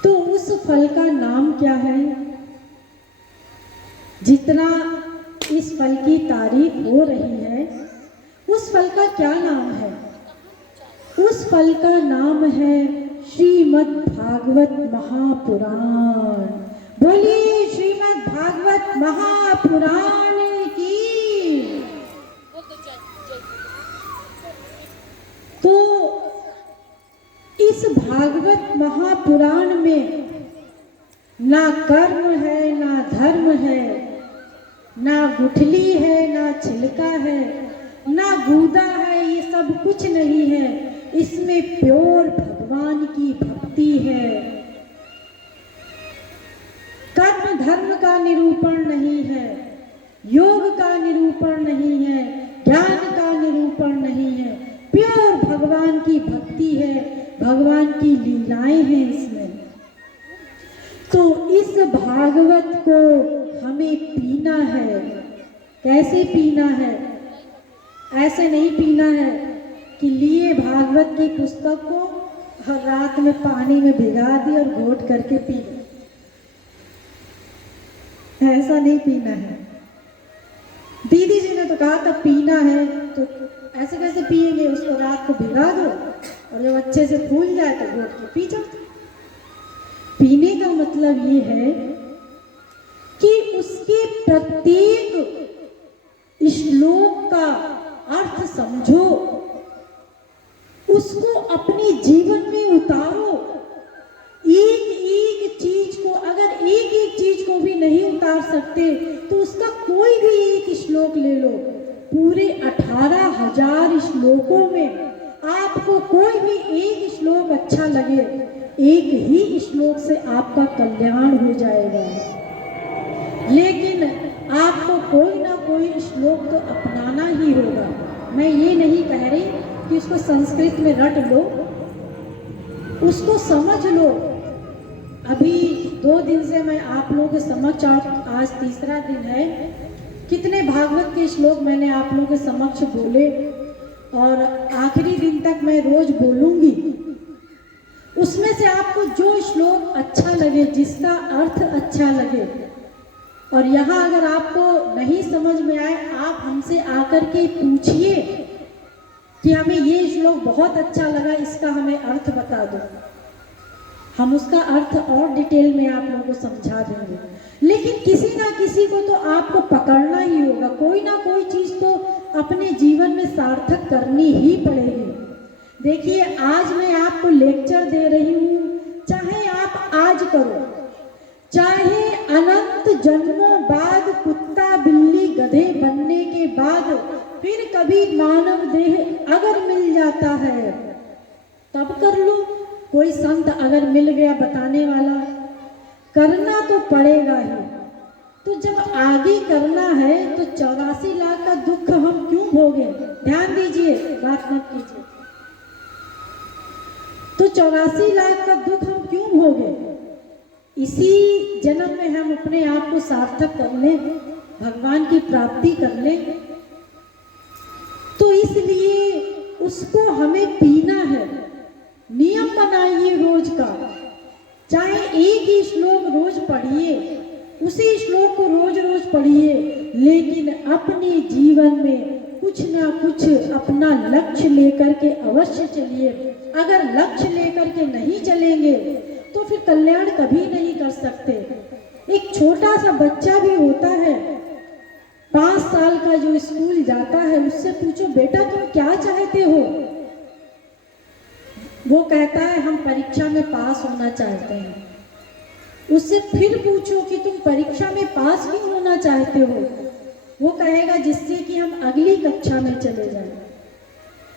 तो उस फल का नाम क्या है? जितना इस फल की तारीफ हो रही है, उस फल का क्या नाम है? उस फल का नाम है श्रीमद् भागवत महापुराण। बोलिए श्रीमद् भागवत महापुराण की। तो इस भागवत महापुराण में ना कर्म है, ना धर्म है, ना गुठली है, ना छिलका है, ना गूदा है, ये सब कुछ नहीं है। इसमें प्योर भगवान भगवान की भक्ति है। कर्म धर्म का निरूपण नहीं है, योग का निरूपण नहीं है, ज्ञान का निरूपण नहीं है, प्योर भगवान की भक्ति है, भगवान की लीलाएं हैं इसमें। तो इस भागवत को हमें पीना है। कैसे पीना है? ऐसे नहीं पीना है कि लिए भागवत की पुस्तक को हर रात में पानी में भिगा दी और घोट करके पी ली। ऐसा नहीं पीना है। दीदी जी ने तो कहा था पीना है, तो ऐसे कैसे पिएंगे? उसको रात को भिगा दो और जब अच्छे से फूल जाए तो घोट के पी जाओ। पीने का मतलब ये है कि उसके प्रत्येक श्लोक का अर्थ समझो, उसको अपने जीवन में उतारो। एक एक चीज को, अगर एक एक चीज को भी नहीं उतार सकते तो उसका कोई भी एक श्लोक ले लो। पूरे 18,000 श्लोकों में आपको कोई भी एक श्लोक अच्छा लगे, एक ही श्लोक से आपका कल्याण हो जाएगा। लेकिन आपको कोई ना कोई श्लोक तो अपनाना ही होगा। मैं ये नहीं कह रही कि उसको संस्कृत में रट लो, उसको समझ लो। अभी 2 दिन से मैं आप लोगों के समक्ष, आज तीसरा दिन है, कितने भागवत के श्लोक मैंने आप लोगों के समक्ष बोले और आखिरी दिन तक मैं रोज बोलूंगी। उसमें से आपको जो श्लोक अच्छा लगे, जिसका अर्थ अच्छा लगे, और यहाँ अगर आपको नहीं समझ में आए, आप हमसे आकर के पूछिए कि हमें ये श्लोक बहुत अच्छा लगा, इसका हमें अर्थ बता दो। हम उसका अर्थ और डिटेल में आप लोगों को समझा देंगे। लेकिन किसी ना किसी को तो आपको पकड़ना ही होगा, कोई ना कोई चीज तो अपने जीवन में सार्थक करनी ही पड़ेगी। देखिए, आज मैं आपको लेक्चर दे रही हूँ, चाहे आप आज करो, चाहे अनंत जन्मों बाद, कुत्ता बिल्ली गधे बनने के बाद फिर कभी मानव देह अगर मिल जाता है तब कर लो। कोई संत अगर मिल गया बताने वाला, करना तो पड़ेगा ही। तो जब आगे करना है तो 84 लाख का दुख हम क्यों भोगे? ध्यान दीजिए, बात मत कीजिए। तो 84 लाख का दुख हम क्यों भोगे? इसी जन्म में हम अपने आप को सार्थक कर लें, भगवान की प्राप्ति कर लें। तो इसलिए उसको हमें पीना है। नियम बनाइए रोज का, चाहे एक ही श्लोक रोज पढ़िए, उसी श्लोक को रोज रोज पढ़िए, लेकिन अपने जीवन में कुछ ना कुछ अपना लक्ष्य लेकर के अवश्य चलिए। अगर लक्ष्य लेकर के नहीं चलेंगे तो फिर कल्याण कभी नहीं कर सकते। एक छोटा सा बच्चा भी होता है, 5 साल का, जो स्कूल जाता है, उससे पूछो बेटा तुम क्या चाहते हो? वो कहता है हम परीक्षा में पास होना चाहते हैं। उससे फिर पूछो कि तुम परीक्षा में पास क्यों होना चाहते हो? वो कहेगा जिससे कि हम अगली कक्षा में चले जाएं।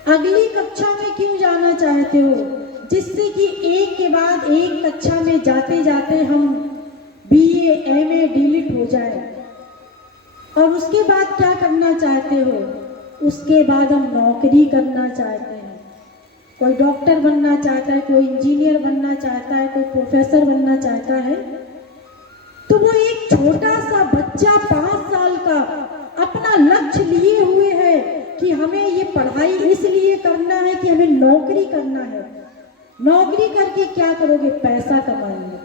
अगली कक्षा में क्यों जाना चाहते हो? जिससे कि एक के बाद एक कक्षा में जाते जाते हम BA MA डिलीट हो जाए। और उसके बाद क्या करना चाहते हो? उसके बाद हम नौकरी करना चाहते हैं। कोई डॉक्टर बनना चाहता है, कोई इंजीनियर बनना चाहता है, कोई प्रोफेसर बनना चाहता है। तो वो एक छोटा सा बच्चा 5 साल का अपना लक्ष्य लिए हुए है कि हमें ये पढ़ाई इसलिए करना है कि हमें नौकरी करना है। नौकरी करके क्या करोगे? पैसा कमाएंगे।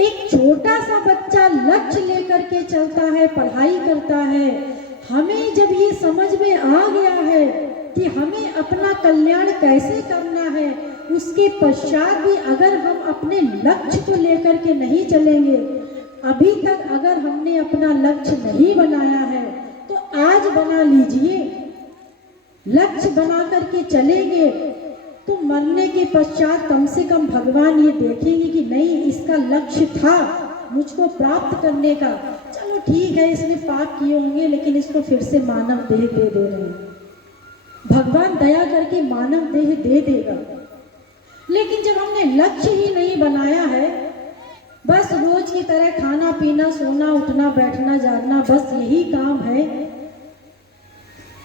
एक छोटा सा बच्चा लक्ष्य लेकर के चलता है, पढ़ाई करता है। हमें जब ये समझ में आ गया है कि हमें अपना कल्याण कैसे करना है, उसके पश्चात भी अगर हम अपने लक्ष्य को लेकर के नहीं चलेंगे, अभी तक अगर हमने अपना लक्ष्य नहीं बनाया है तो आज बना लीजिए। लक्ष्य बना करके चलेंगे तो मरने के पश्चात कम से कम भगवान ये देखेंगे कि नहीं, इसका लक्ष्य था मुझको प्राप्त करने का। चलो ठीक है, इसने पाप किए होंगे लेकिन इसको फिर से मानव देह दे रहे हैं। भगवान दया करके मानव देह दे देगा। लेकिन जब हमने लक्ष्य ही नहीं बनाया है, बस रोज की तरह खाना पीना सोना उठना बैठना जागना बस यही काम है,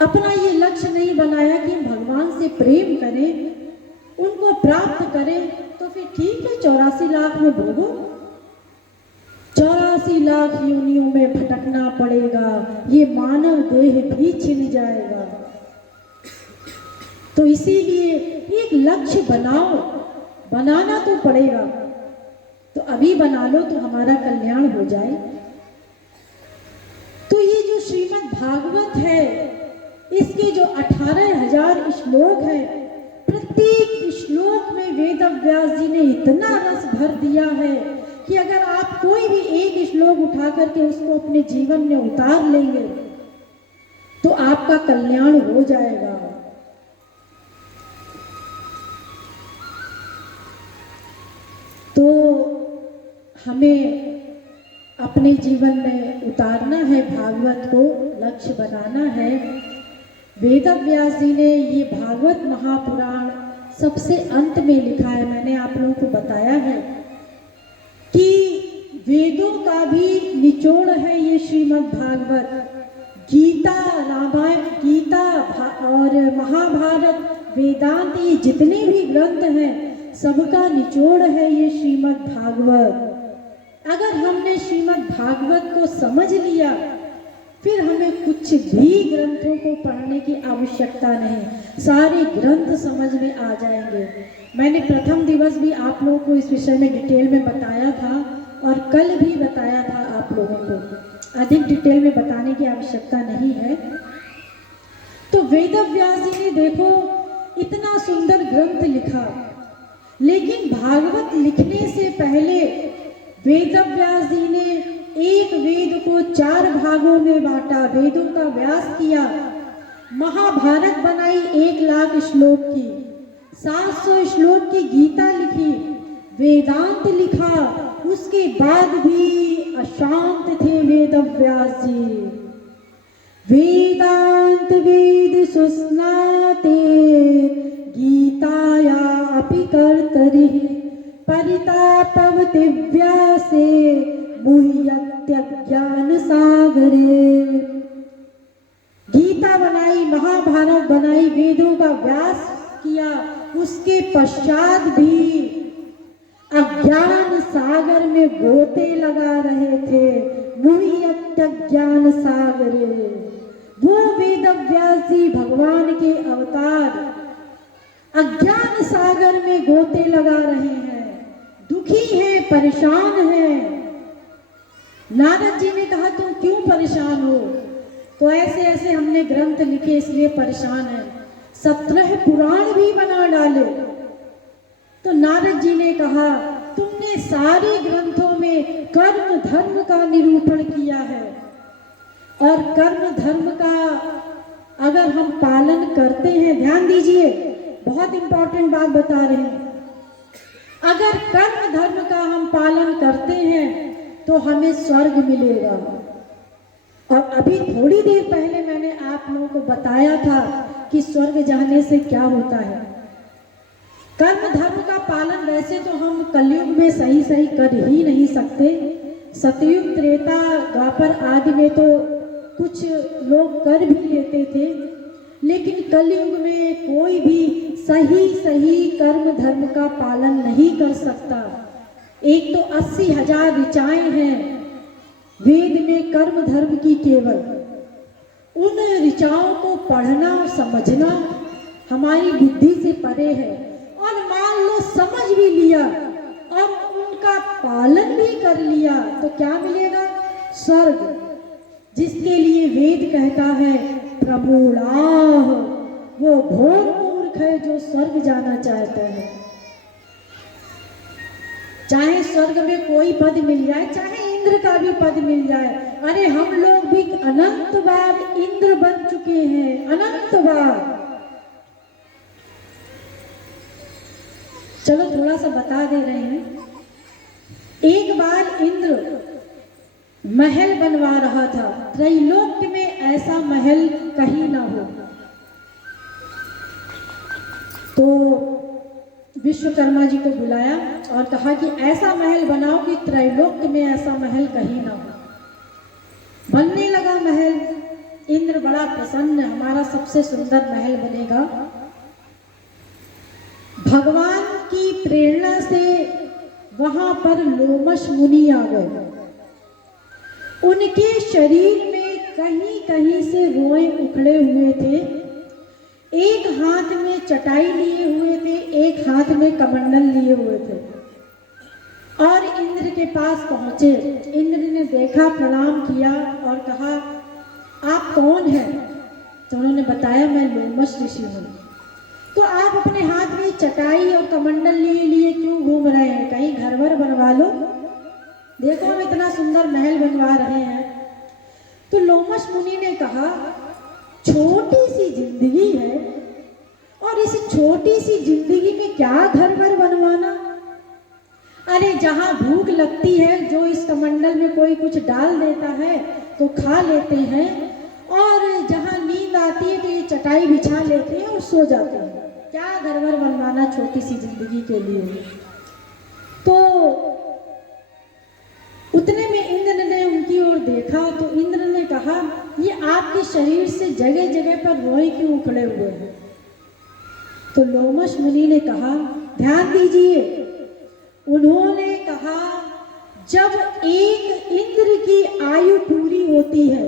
अपना ये लक्ष्य नहीं बनाया कि हम भगवान से प्रेम करें, उनको प्राप्त करें, तो फिर ठीक है 84 लाख में भोगो, 84 लाख योनियों में भटकना पड़ेगा, ये मानव देह भी छिन जाएगा। तो इसीलिए एक लक्ष्य बनाओ, बनाना तो पड़ेगा, तो अभी बना लो तो हमारा कल्याण हो जाए। तो ये जो श्रीमद् भागवत है, इसके जो 18,000 श्लोक हैं, प्रत्येक श्लोक में वेद व्यास जी ने इतना रस भर दिया है कि अगर आप कोई भी एक श्लोक उठा करके उसको अपने जीवन में उतार लेंगे तो आपका कल्याण हो जाएगा। तो हमें अपने जीवन में उतारना है, भागवत को लक्ष्य बनाना है। वेद व्यास जी ने ये भागवत महापुराण सबसे अंत में लिखा है। मैंने आप लोगों को बताया है कि वेदों का भी निचोड़ है ये श्रीमद् भागवत। गीता, रामायण, गीता और महाभारत, वेदांत, ये जितने भी ग्रंथ हैं सबका निचोड़ है ये श्रीमद् भागवत। अगर हमने श्रीमद् भागवत को समझ लिया फिर हमें कुछ भी ग्रंथों को पढ़ने की आवश्यकता नहीं, सारे ग्रंथ समझ में आ जाएंगे। मैंने प्रथम दिवस भी आप लोगों को इस विषय में डिटेल में बताया था और कल भी बताया था आप लोगों को, अधिक डिटेल में बताने की आवश्यकता नहीं है। तो वेद व्यास जी ने देखो इतना सुंदर ग्रंथ लिखा, लेकिन भागवत लिखने से पहले वेद व्यास जी ने एक वेद को 4 भागों में बांटा, वेदों का व्यास किया, महाभारत बनाई 1 लाख श्लोक की, 700 श्लोक की गीता लिखी, वेदांत लिखा, उसके बाद भी अशांत थे वेद व्यास जी। वेदांत वेद सुस्नाते गीताया अपि कर्तरि परितापवति व्यासे मुह्यत्यज्ञान सागरे। गीता बनाई, महाभारत बनाई, वेदों का व्यास किया, उसके पश्चात भी अज्ञान सागर में गोते लगा रहे थे, मुह्यत्यज्ञान सागरे। वो वेद व्यास जी भगवान के अवतार अज्ञान सागर में गोते लगा रहे हैं, दुखी हैं, परेशान हैं। नारद जी ने कहा तुम क्यों परेशान हो? तो ऐसे ऐसे हमने ग्रंथ लिखे इसलिए परेशान हैं, 17 पुराण भी बना डाले। तो नारद जी ने कहा तुमने सारे ग्रंथों में कर्म धर्म का निरूपण किया है, और कर्म धर्म का अगर हम पालन करते हैं, ध्यान दीजिए बहुत इंपॉर्टेंट बात बता रहे हैं, अगर कर्म धर्म का हम पालन करते हैं तो हमें स्वर्ग मिलेगा। और अभी थोड़ी देर पहले मैंने आप लोगों को बताया था कि स्वर्ग जाने से क्या होता है। कर्म धर्म का पालन वैसे तो हम कलयुग में सही सही कर ही नहीं सकते, सतयुग त्रेता द्वापर आदि में तो कुछ लोग कर भी लेते थे, लेकिन कलयुग में कोई भी सही सही कर्म धर्म का पालन नहीं कर सकता। एक तो 80,000 ऋचाएं हैं वेद में कर्म धर्म की, केवल उन ऋचाओं को पढ़ना और समझना हमारी बुद्धि से परे है। और मान लो समझ भी लिया और उनका पालन भी कर लिया तो क्या मिलेगा? स्वर्ग, जिसके लिए वेद कहता है प्रमूढ़ाः, वो घोर मूर्ख है जो स्वर्ग जाना चाहता है। चाहे स्वर्ग में कोई पद मिल जाए, चाहे इंद्र का भी पद मिल जाए, अरे हम लोग भी अनंत बार इंद्र बन चुके हैं, अनंत बार। चलो थोड़ा सा बता दे रहे हैं। एक बार इंद्र महल बनवा रहा था, त्रैलोक्य में ऐसा महल कहीं ना हो। तो विश्वकर्मा जी को बुलाया और कहा कि ऐसा महल बनाओ कि त्रैलोक्य में ऐसा महल कहीं ना हो। बनने लगा महल। इंद्र बड़ा प्रसन्न, हमारा सबसे सुंदर महल बनेगा। भगवान की प्रेरणा से वहां पर लोमश मुनि आ गए। उनके शरीर में कहीं कहीं से रोए उखड़े हुए थे। एक हाथ में चटाई लिए हुए थे, एक हाथ में कमंडल लिए हुए थे और इंद्र के पास पहुंचे। इंद्र ने देखा, प्रणाम किया और कहा, आप कौन हैं? तो उन्होंने बताया, मैं लोमश ऋषि हूँ। तो आप अपने हाथ में चटाई और कमंडल लिए क्यों घूम रहे हैं? कहीं घर वर बनवा लो, देखो हम इतना सुंदर महल बनवा रहे हैं। तो लोमश मुनि ने कहा, छोटी सी जिंदगी है और इस छोटी सी जिंदगी में क्या घर वर बनवाना? अरे जहां भूख लगती है, जो इस कमंडल में कोई कुछ डाल देता है तो खा लेते हैं, और जहां नींद आती है तो ये चटाई बिछा लेते हैं और सो जाते हैं। क्या घर वर बनवाना छोटी सी जिंदगी के लिए? तो उतने में इंद्र ने उनकी ओर देखा तो इंद्र ने कहा, ये आपके शरीर से जगह जगह पर रोए क्यों उखड़े हुए हैं? तो लोमश मुनि ने कहा, ध्यान दीजिए। उन्होंने कहा, जब एक इंद्र की आयु पूरी होती है,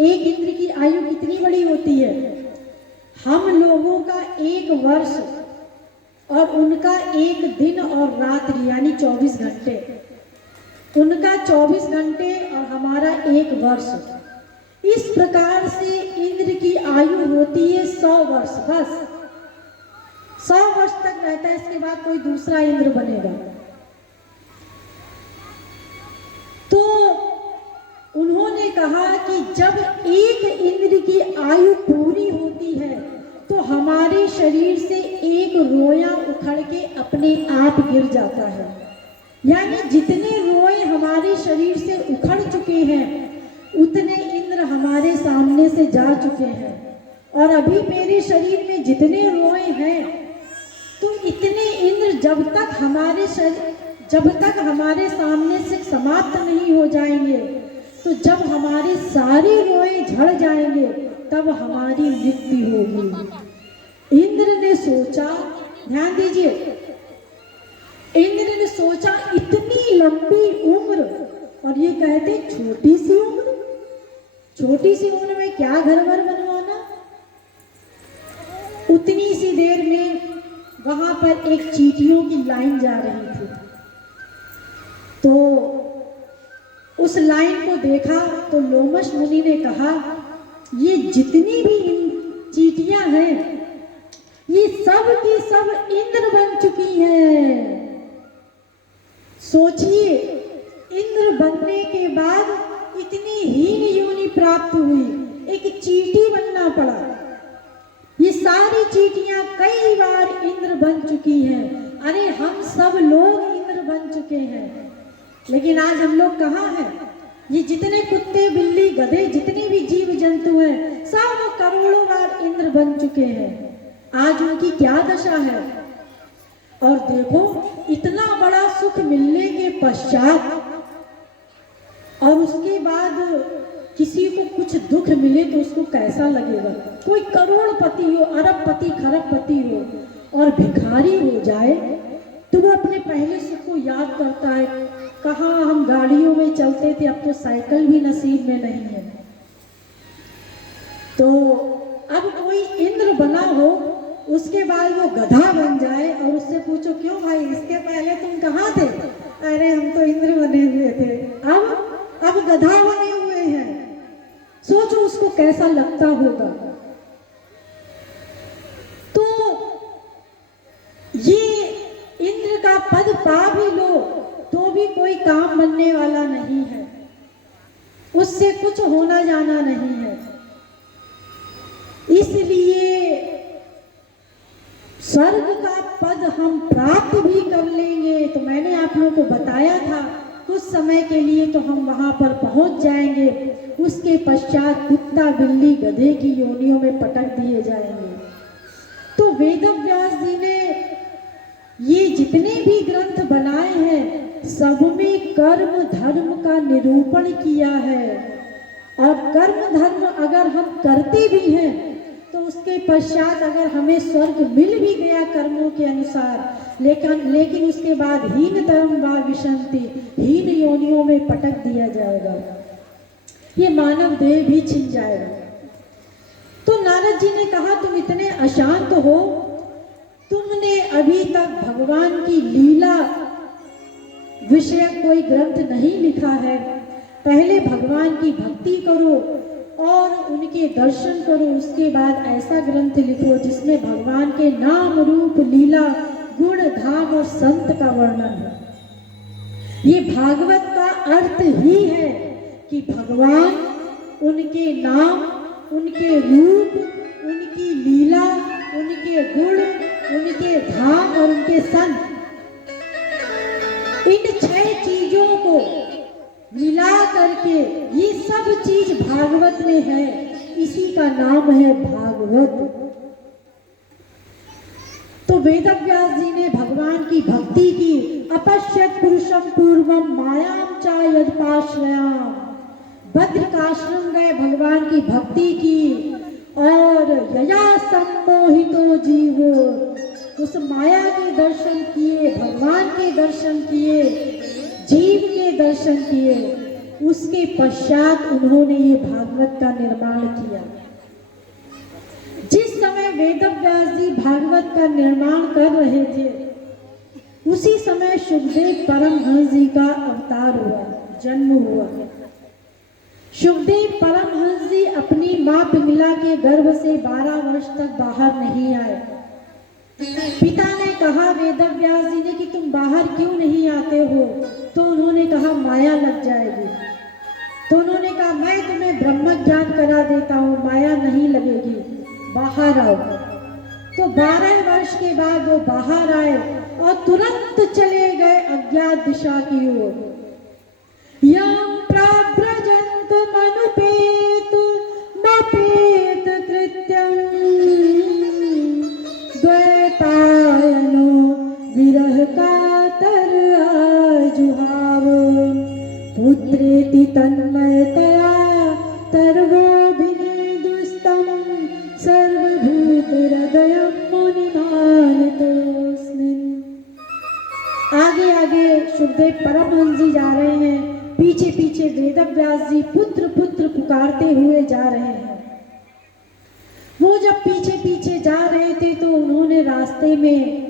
एक इंद्र की आयु कितनी बड़ी होती है? हम लोगों का 1 वर्ष और उनका 1 दिन और रात्रि यानी 24 घंटे। उनका 24 घंटे और हमारा 1 वर्ष। इस प्रकार से इंद्र की आयु होती है 100 वर्ष। बस 100 वर्ष तक रहता है, इसके बाद कोई दूसरा इंद्र बनेगा। तो उन्होंने कहा कि जब एक इंद्र की आयु पूरी होती है तो हमारे शरीर से एक रोया उखड़ के अपने आप गिर जाता है। यानी जितने रोए हमारे शरीर से उखड़ चुके हैं, उतने इंद्र हमारे सामने से जा चुके हैं। और अभी मेरे शरीर में जितने रोए हैं, तो इतने इंद्र जब तक हमारे सामने से समाप्त नहीं हो जाएंगे, तो जब हमारे सारे रोए झड़ जाएंगे, तब हमारी मृत्यु होगी। इंद्र ने सोचा, ध्यान दीजिए, इंद्र ने सोचा, इतनी लंबी उम्र और ये कहते छोटी सी उम्र, छोटी सी उम्र में क्या घर वर बनवाना? उतनी सी देर में वहां पर एक चींटियों की लाइन जा रही थी। तो उस लाइन को देखा तो लोमश मुनि ने कहा, ये जितनी भी चींटियां हैं, ये सब की सब इंद्र बन चुकी हैं। सोचिए, इंद्र बनने के बाद इतनी हीन योनि प्राप्त हुई, एक चींटी बनना पड़ा। ये सारी चींटियां कई बार इंद्र बन चुकी हैं। अरे हम सब लोग इंद्र बन चुके हैं, लेकिन आज हम लोग कहाँ हैं? ये जितने कुत्ते, बिल्ली, गधे, जितने भी जीव जंतु हैं, सब करोड़ों बार इंद्र बन चुके हैं। आज उनकी क्या दशा है? और देखो, इतना बड़ा सुख मिलने के पश्चात और उसके बाद किसी को कुछ दुख मिले तो उसको कैसा लगेगा? कोई करोड़पति हो, अरबपति, खरबपति हो और भिखारी हो जाए तो वो अपने पहले सुख को याद करता है। कहाँ हम गाड़ियों में चलते थे, अब तो साइकिल भी नसीब में नहीं है। तो अब कोई इंद्र बना हो, उसके बाद वो गधा बन जाए और उससे पूछो, क्यों भाई इसके पहले तुम कहाँ थे? अरे हम तो इंद्र बने हुए थे, अब गधा बने हुए हैं। सोचो उसको कैसा लगता होगा। तो ये इंद्र का पद पा भी लो तो भी कोई काम बनने वाला नहीं है, उससे कुछ होना जाना नहीं है। इसलिए स्वर्ग का पद हम प्राप्त भी कर लेंगे तो मैंने आप लोगों को बताया था, कुछ समय के लिए तो हम वहां पर पहुंच जाएंगे, उसके पश्चात कुत्ता, बिल्ली, गधे की योनियों में पटक दिए जाएंगे। तो वेदव्यास जी ने ये जितने भी ग्रंथ बनाए हैं सब में कर्म धर्म का निरूपण किया है। और कर्म धर्म अगर हम करते भी हैं तो उसके पश्चात अगर हमें स्वर्ग मिल भी गया कर्मों के अनुसार, लेकिन उसके बाद हीन तरम व विशंति, हीन योनियों में पटक दिया जाएगा, ये मानव देह भी छिन जाएगा। तो नारद जी ने कहा तुम इतने अशांत हो, तुमने अभी तक भगवान की लीला विषय कोई ग्रंथ नहीं लिखा है। पहले भगवान की भक्ति करो और उनके दर्शन करो, उसके बाद ऐसा ग्रंथ लिखो जिसमें भगवान के नाम रूप लीला गुण धाम और संत का वर्णन है। ये भागवत का अर्थ ही है कि भगवान, उनके नाम, उनके रूप, उनकी लीला, उनके गुण, उनके धाम और उनके संत, इन 6 चीजों को मिला करके ये सब चीज भागवत में है, इसी का नाम है भागवत। तो वेदव्यास जी ने भगवान की भक्ति की, अपश्यत पुरुषम पूर्वम मायाम चा यदपाश्रयाम, बद्रिकाश्रम गए, भगवान की भक्ति की और यया सम्मोहितो जीवो, उस माया के दर्शन किए, भगवान के दर्शन किए, जीव के दर्शन किए। उसके पश्चात उन्होंने ये भागवत का निर्माण किया। जिस समय वेदव्यास जी भागवत का निर्माण कर रहे थे उसी समय शुकदेव परमहंस जी का अवतार हुआ, जन्म हुआ। शुकदेव परमहंस जी अपनी मां पिंगला के गर्भ से 12 वर्ष तक बाहर नहीं आए। पिता ने कहा वेदव्यास जी ने कि तुम बाहर क्यों नहीं आते हो? तो उन्होंने कहा माया लग जाएगी। तो उन्होंने कहा मैं तुम्हें ब्रह्म ज्ञान करा देता हूँ, माया नहीं लगेगी, बाहर आओ। तो 12 वर्ष के बाद वो बाहर आए और तुरंत चले गए अज्ञात दिशा की ओर। यम प्रव्रजंत मनुपेत मपेत कृत्यम द्वैपायनो विरह कातर आजुहाव, पुत्रेति तन्मयतया तर्वोभिनिर्दुष्टं सर्वभूत हृदयं मुनिमानतोऽस्मिन्। आगे आगे शुकदेव परमहंस जी जा रहे हैं, पीछे पीछे वेदव्यास जी पुत्र पुत्र पुकारते हुए जा रहे हैं। वो जब पीछे पीछे जा रहे थे तो उन्होंने रास्ते में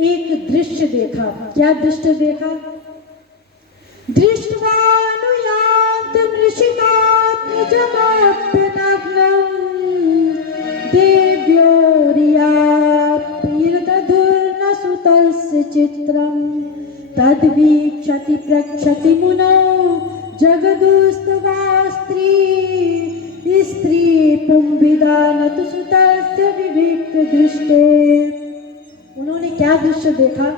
एक दृश्य देखा। क्या दृश्य देखा? दृष्टवानुयात मृषिकात्मजमाप्यनग्नं देव्योरियापीर्दधुर्न सुतस्य चित्रं तद्वीक्षति प्रक्षति मुनौ जगदुस्तवा स्त्री पुंभिदानतु सुतस्य विविक्त दृष्टे। उन्होंने क्या दृश्य देखा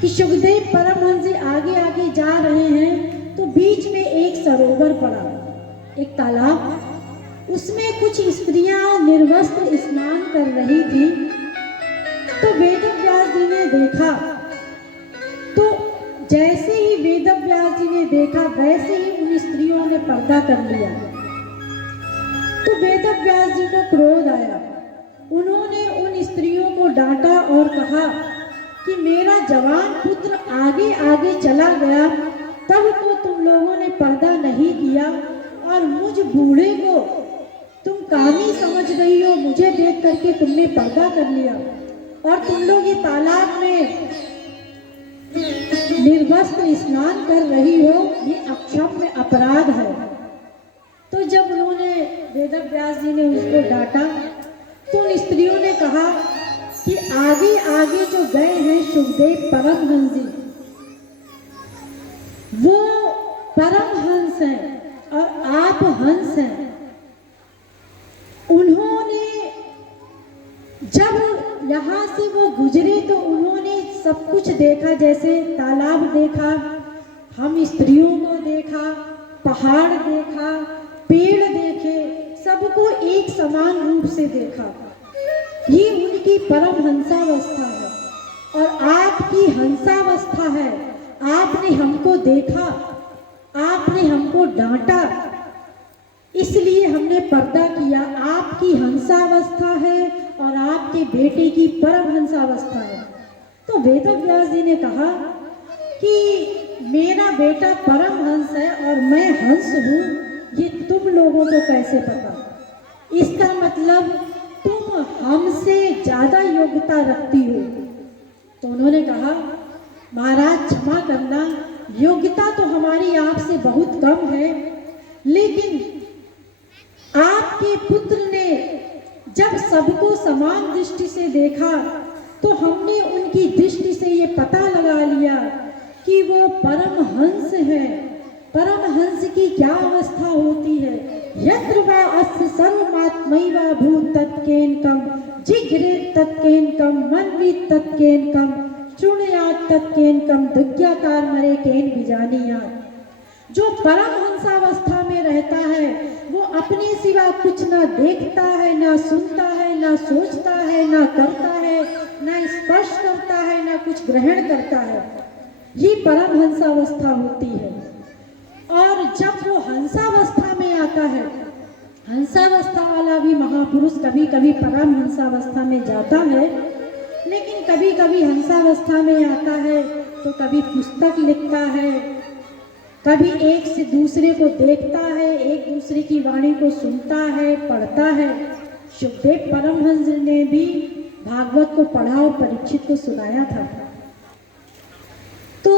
कि शुकदेव परमहंस जी आगे आगे जा रहे हैं तो बीच में एक सरोवर पड़ा, एक तालाब, उसमें कुछ स्त्रियां निर्वस्त्र स्नान कर रही थी। तो वेदव्यास जी ने देखा, तो जैसे ही वेदव्यास जी ने देखा वैसे ही उन स्त्रियों ने पर्दा कर लिया। तो वेदव्यास जी को क्रोध आया। उन्होंने उन स्त्रियों को डांटा और कहा कि मेरा जवान पुत्र आगे आगे चला गया तब तो तुम लोगों ने पर्दा नहीं किया और मुझ बूढ़े को तुम कामी समझ रही हो, मुझे देख करके तुमने पर्दा कर लिया और तुम लोग ये तालाब में निर्वस्त्र स्नान कर रही हो, ये अक्षम्य अपराध है। तो जब उन्होंने वेदव्यास जी ने उसको डांटा तो उन स्त्रियों ने कहा कि आगे आगे जो गए हैं शुकदेव परमहंस जी, वो परमहंस हैं और आप हंस हैं। उन्होंने जब यहाँ से वो गुजरे तो उन्होंने सब कुछ देखा, जैसे तालाब देखा, हम स्त्रियों को देखा, पहाड़ देखा, पेड़ देखे, सबको एक समान रूप से देखा। ये उनकी परमहंसावस्था है। और आपकी हंसावस्था है। आपने हमको देखा, आपने हमको डांटा, इसलिए हमने पर्दा किया। आपकी हंसावस्था है और आपके बेटे की परम हंसावस्था है। तो वेदव्यास जी ने कहा कि मेरा बेटा परम हंस है और मैं हंस हूँ, ये तुम लोगों को कैसे पता? इसका मतलब तुम हमसे ज़्यादा योग्यता रखती हो। तो उन्होंने कहा, महाराज क्षमा करना, योग्यता तो हमारी आपसे बहुत कम है, लेकिन आपके पुत्र ने जब सबको समान दृष्टि से देखा तो हमने उनकी दृष्टि से ये पता लगा लिया कि वो परम हंस है। परम हंस की क्या अवस्था होती है? यत्र वा अस्य सर्वमात्मैव भूत तत्केनकम जिघ्रे तत्केनकम मनवीत तत्केनकम चुणयात तत्केनकम दुग्ग्याकार मरे केन बिजानियात। जो परम हंसावस्था में रहता है वो अपने सिवा कुछ ना देखता है, ना सुनता है, ना सोचता है, ना करता है, ना स्पर्श करता है, ना कुछ ग्रहण करता है। ये परम हंसावस्था होती है। और जब वो हंसावस्था में आता है, हंसावस्था वाला भी महापुरुष कभी कभी परम हंसावस्था में जाता है, लेकिन कभी कभी हंसावस्था में आता है तो कभी पुस्तक लिखता है, कभी एक से दूसरे को देखता है, एक दूसरे की वाणी को सुनता है, पढ़ता है। शुकदेव परमहंस ने भी भागवत को पढ़ा और परीक्षित को सुनाया था। तो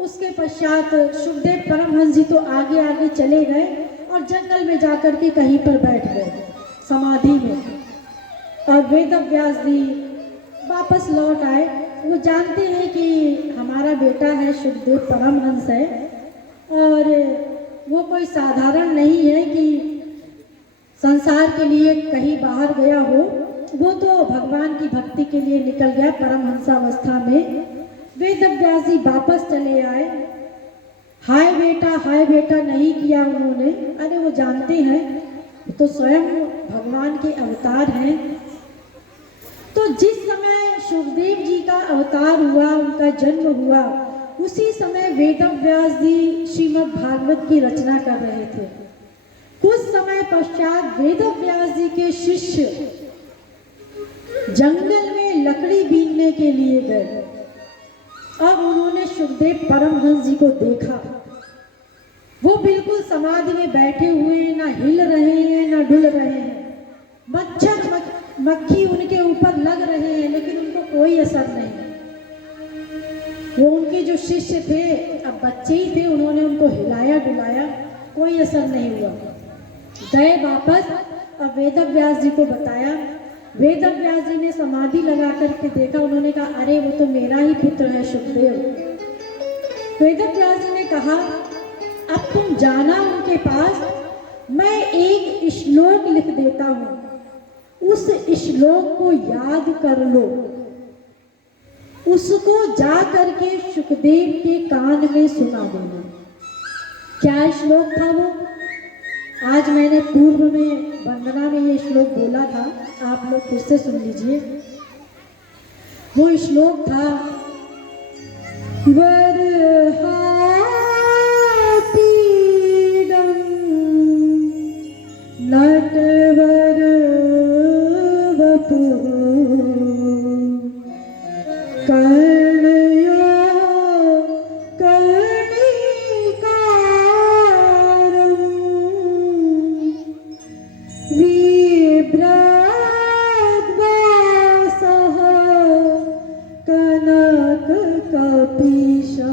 उसके पश्चात शुकदेव परमहंस जी तो आगे आगे चले गए और जंगल में जाकर के कहीं पर बैठ गए समाधि में। और वेदव्यास जी वापस लौट आए। वो जानते हैं कि हमारा बेटा है शुकदेव परमहंस है और वो कोई साधारण नहीं है कि संसार के लिए कहीं बाहर गया हो। वो तो भगवान की भक्ति के लिए निकल गया परमहंसावस्था में। वेदव्यास जी वापस चले आए। हाय बेटा नहीं किया उन्होंने। अरे वो जानते हैं तो स्वयं भगवान के अवतार हैं। तो जिस समय सुखदेव जी का अवतार हुआ, उनका जन्म हुआ, उसी समय वेदव्यास जी श्रीमद् भागवत की रचना कर रहे थे। कुछ समय पश्चात वेदव्यास जी के शिष्य जंगल में लकड़ी बीनने के लिए गए। अब उन्होंने सुखदेव परमहंस जी को देखा। वो बिल्कुल समाधि में बैठे हुए हैं, ना हिल रहे हैं ना डुल रहे हैं। मच्छर मक्खी उनके ऊपर लग रहे हैं लेकिन उनको कोई असर नहीं। वो उनके जो शिष्य थे, अब बच्चे ही थे, उन्होंने उनको हिलाया डुलाया, कोई असर नहीं हुआ। गए वापस और वेदव्यास जी को बताया। वेदव्यास जी ने समाधि लगा करके देखा। उन्होंने कहा, अरे वो तो मेरा ही पुत्र है सुखदेव। वेदव्यास जी ने कहा, अब तुम जाना उनके पास, मैं एक श्लोक लिख देता हूँ, उस श्लोक को याद कर लो, उसको जा करके सुखदेव के कान में सुना देना। क्या श्लोक था वो? आज मैंने पूर्व में वंदना में ये श्लोक बोला था, आप लोग फिर से सुन लीजिए। वो श्लोक था, वरहापीडं नटवर वपुः कर्णयो कनक कपीशा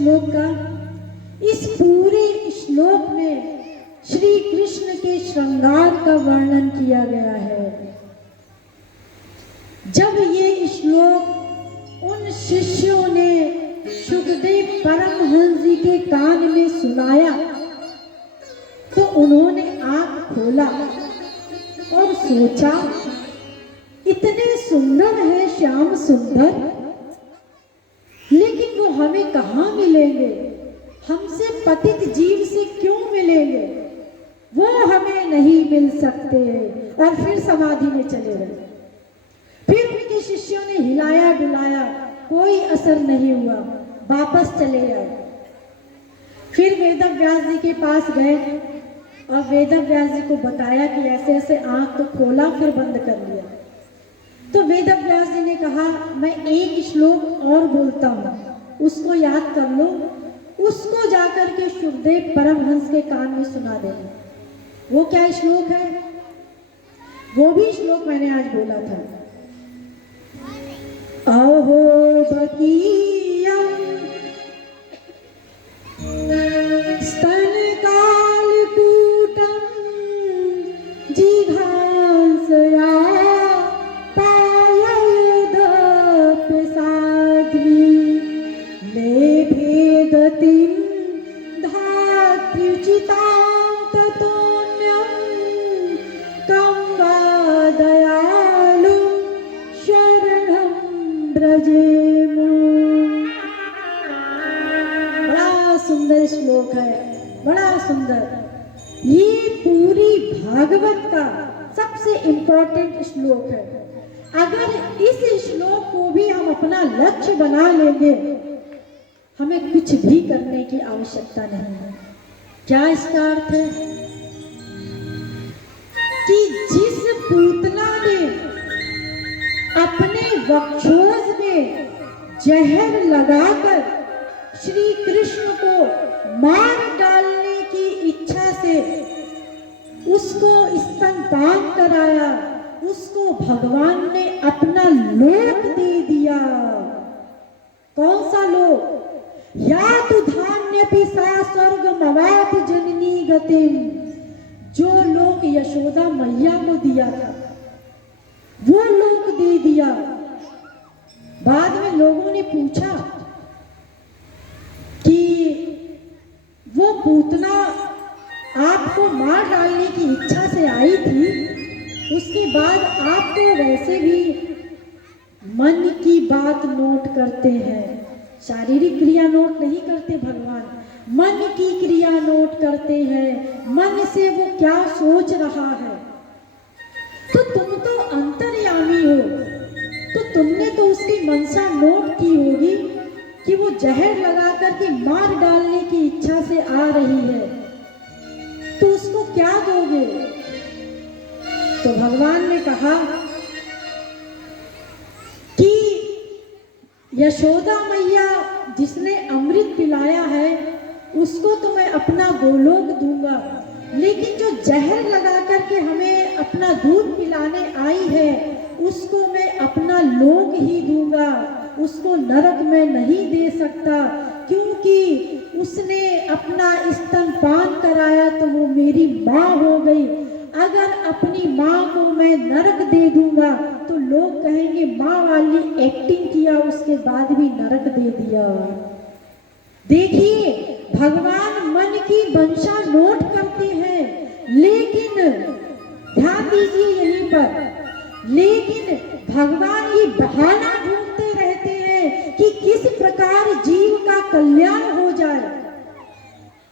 श्लोक का। इस पूरे श्लोक में श्री कृष्ण के श्रृंगार का वर्णन किया गया है। जब ये श्लोक उन शिष्यों ने सुखदेव परमहंस जी के कान में सुनाया तो उन्होंने आंख खोला और सोचा, इतने सुंदर है श्याम सुंदर, लेकिन वो हमें कहाँ मिलेंगे, हमसे पतित जीव से क्यों मिलेंगे, वो हमें नहीं मिल सकते। और फिर समाधि में चले गए। फिर उनके शिष्यों ने हिलाया डुलाया, कोई असर नहीं हुआ, वापस चले आए। फिर वेदव्यास जी के पास गए और वेदव्यास जी को बताया कि ऐसे ऐसे आंख तो खोला फिर बंद कर लिया। तो वेदव्यास जी ने कहा, मैं एक श्लोक और बोलता हूँ, उसको याद कर लो, उसको जाकर के सुखदेव परमहंस के कान में सुना देना। वो क्या श्लोक है? वो भी श्लोक मैंने आज बोला था। अहो बकीयम स्तनकालकूटं जिघांसया पाययदप्य साध्वी लेभे गतिं धात्र्युचितां ततोऽन्यं कं वा दयालुं शरणं ब्रजेमो। बड़ा सुंदर श्लोक है, बड़ा सुंदर। ये पूरी भागवत का सबसे इंपॉर्टेंट श्लोक है। अगर इस श्लोक को भी हम अपना लक्ष्य बना लेंगे, हमें कुछ भी करने की आवश्यकता नहीं है। क्या इसका अर्थ है? कि जिस पूतना ने अपने वक्षोज में जहर लगाकर श्री कृष्ण को मार डालने की इच्छा से उसको स्तनपान कराया, उसको भगवान ने अपना लोक दे दिया। कौन सा लोक? या तु धान्यपि सा स्वर्गमवाप जननी गतिम, जो लोक यशोदा मैया को दिया था वो लोक दे दिया। बाद में लोगों ने पूछा कि वो पूतना आपको मार डालने की इच्छा से आई थी, उसके बाद आप तो वैसे भी मन की बात नोट करते हैं, शारीरिक क्रिया नोट नहीं करते भगवान, मन की क्रिया नोट करते हैं, मन से वो क्या सोच रहा है। तो तुम तो अंतर्यामी हो, तो तुमने तो उसकी मंशा नोट की होगी कि वो जहर लगा करके मार डालने की इच्छा से आ रही है, तो उसको क्या दोगे? तो भगवान ने कहा कि यशोदा मैया जिसने अमृत पिलाया है उसको तो मैं अपना गोलोक दूंगा, लेकिन जो जहर लगा करके हमें अपना दूध पिलाने आई है उसको मैं अपना लोक ही दूंगा, उसको नरक में नहीं दे सकता, क्योंकि उसने अपना स्तनपान कराया तो वो मेरी माँ हो गई। अगर अपनी माँ को मैं नरक दे दूंगा तो लोग कहेंगे माँ वाली एक्टिंग किया, उसके बाद भी नरक दे दिया। देखिए, भगवान मन की मंशा नोट करते हैं, लेकिन ध्यान दीजिए यहीं पर, लेकिन भगवान ये बहाना ढूंढते रहते हैं कि किस प्रकार जीव का कल्याण हो जाए,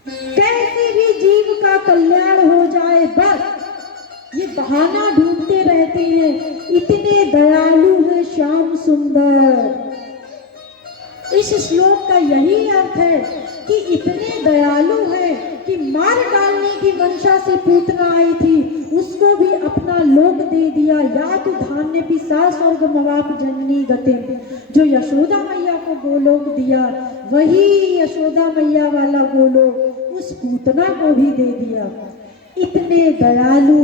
कैसे भी जीव का कल्याण हो जाए, बस ये बहाना ढूंढते रहते हैं। इतने दयालु है श्याम सुंदर। इस श्लोक का यही अर्थ है कि इतने दयालु है कि मार डालने की मंशा से पूतना आई थी, उसको भी अपना लोक दे दिया। या तो धान्य भी सा स्वर्ग मवाप जननी गति, जो यशोदा मैया को गोलोक दिया वही यशोदा मैया वाला गोलोक उस पूतना को भी दे दिया। इतने दयालु,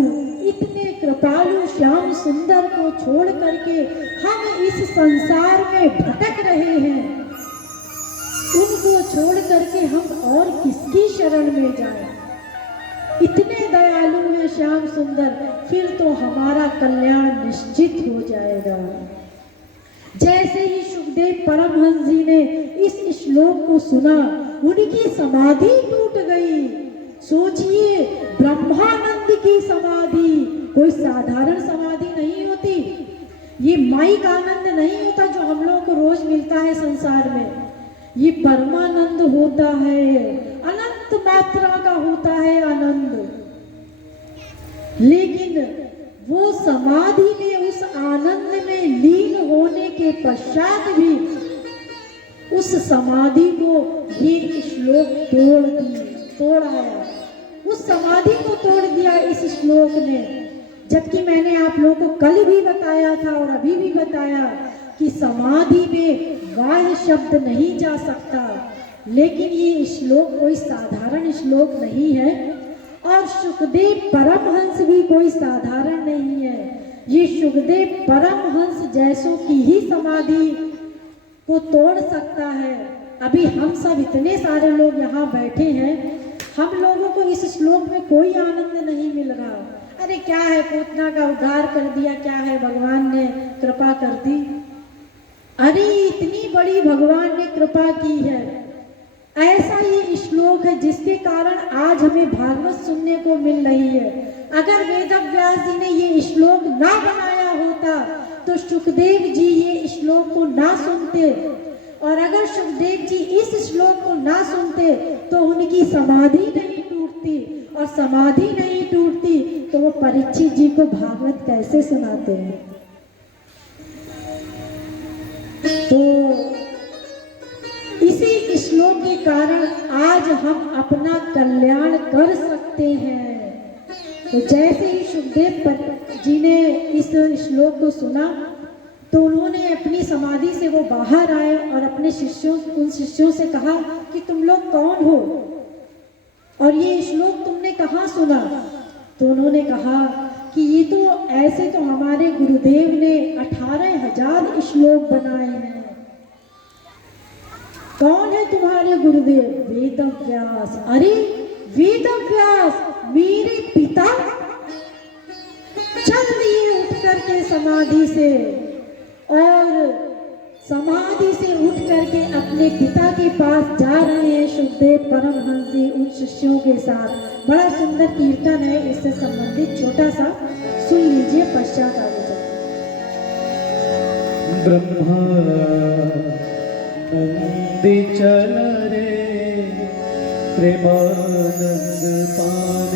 इतने कृपालु श्याम सुंदर को छोड़ करके हम इस संसार में भटक रहे हैं। उनको छोड़ करके हम और किसकी शरण में जाएं? इतने दयालु हैं श्याम सुंदर, फिर तो हमारा कल्याण निश्चित हो जाएगा। जैसे ही सुखदेव परमहंस जी ने इस श्लोक को सुना, उनकी समाधि टूट गई। सोचिए, ब्रह्मानंद की समाधि कोई साधारण समाधि नहीं होती। ये माइक आनंद नहीं होता जो हम लोगों को रोज मिलता है संसार में। ये परमानंद होता है, अनंत मात्रा का होता है आनंद। लेकिन वो समाधि में, उस आनंद में लीन होने के पश्चात भी उस समाधि को ये श्लोक तोड़ाया, उस समाधि को तोड़ दिया इस श्लोक ने। जबकि मैंने आप लोगों को कल भी बताया था और अभी भी बताया कि समाधि में बाह्य शब्द नहीं जा सकता, लेकिन ये श्लोक कोई साधारण श्लोक नहीं है और सुखदेव परमहंस भी कोई साधारण नहीं है। ये सुखदेव परमहंस जैसों की ही समाधि को तोड़ सकता है। अभी हम सब इतने सारे लोग यहाँ बैठे हैं, हम लोगों को इस श्लोक में कोई आनंद नहीं मिल रहा। अरे क्या है, पूतना का उद्धार कर दिया, क्या है, भगवान ने कृपा कर दी। अरे इतनी बड़ी भगवान ने कृपा की है। ऐसा ये श्लोक है जिसके कारण आज हमें भागवत सुनने को मिल रही है। अगर वेदव्यास जी ने ये श्लोक ना बनाया होता तो सुखदेव जी ये श्लोक को ना सुनते, और अगर सुखदेव जी इस श्लोक को ना सुनते तो उनकी समाधि नहीं टूटती, और समाधि नहीं टूटती तो वो परीक्षित जी को भागवत कैसे सुनाते हैं। तो इसी श्लोक के कारण आज हम अपना कल्याण कर सकते हैं। तो जैसे ही सुखदेव जी ने इस श्लोक को सुना तो उन्होंने अपनी समाधि से वो बाहर आए और अपने उन शिष्यों से कहा कि तुम लोग कौन हो और ये श्लोक तुमने कहाँ सुना। तो उन्होंने कहा कि ये तो ऐसे तो हमारे गुरुदेव ने 18,000 श्लोक बनाए हैं। कौन है तुम्हारे गुरुदेव? वेदव्यास। अरे वेदव्यास मेरे पिता? चल दिए उठ करके समाधि से, और समाधि से उठ करके अपने पिता के पास जा रहे हैं सुखदेव परमहंस जी उन शिष्यों के साथ। बड़ा सुंदर कीर्तन है, इससे संबंधित छोटा सा सुन लीजिए, पश्चात आगे चलते। ब्रह्मानंद चल रे प्रेमानंद पान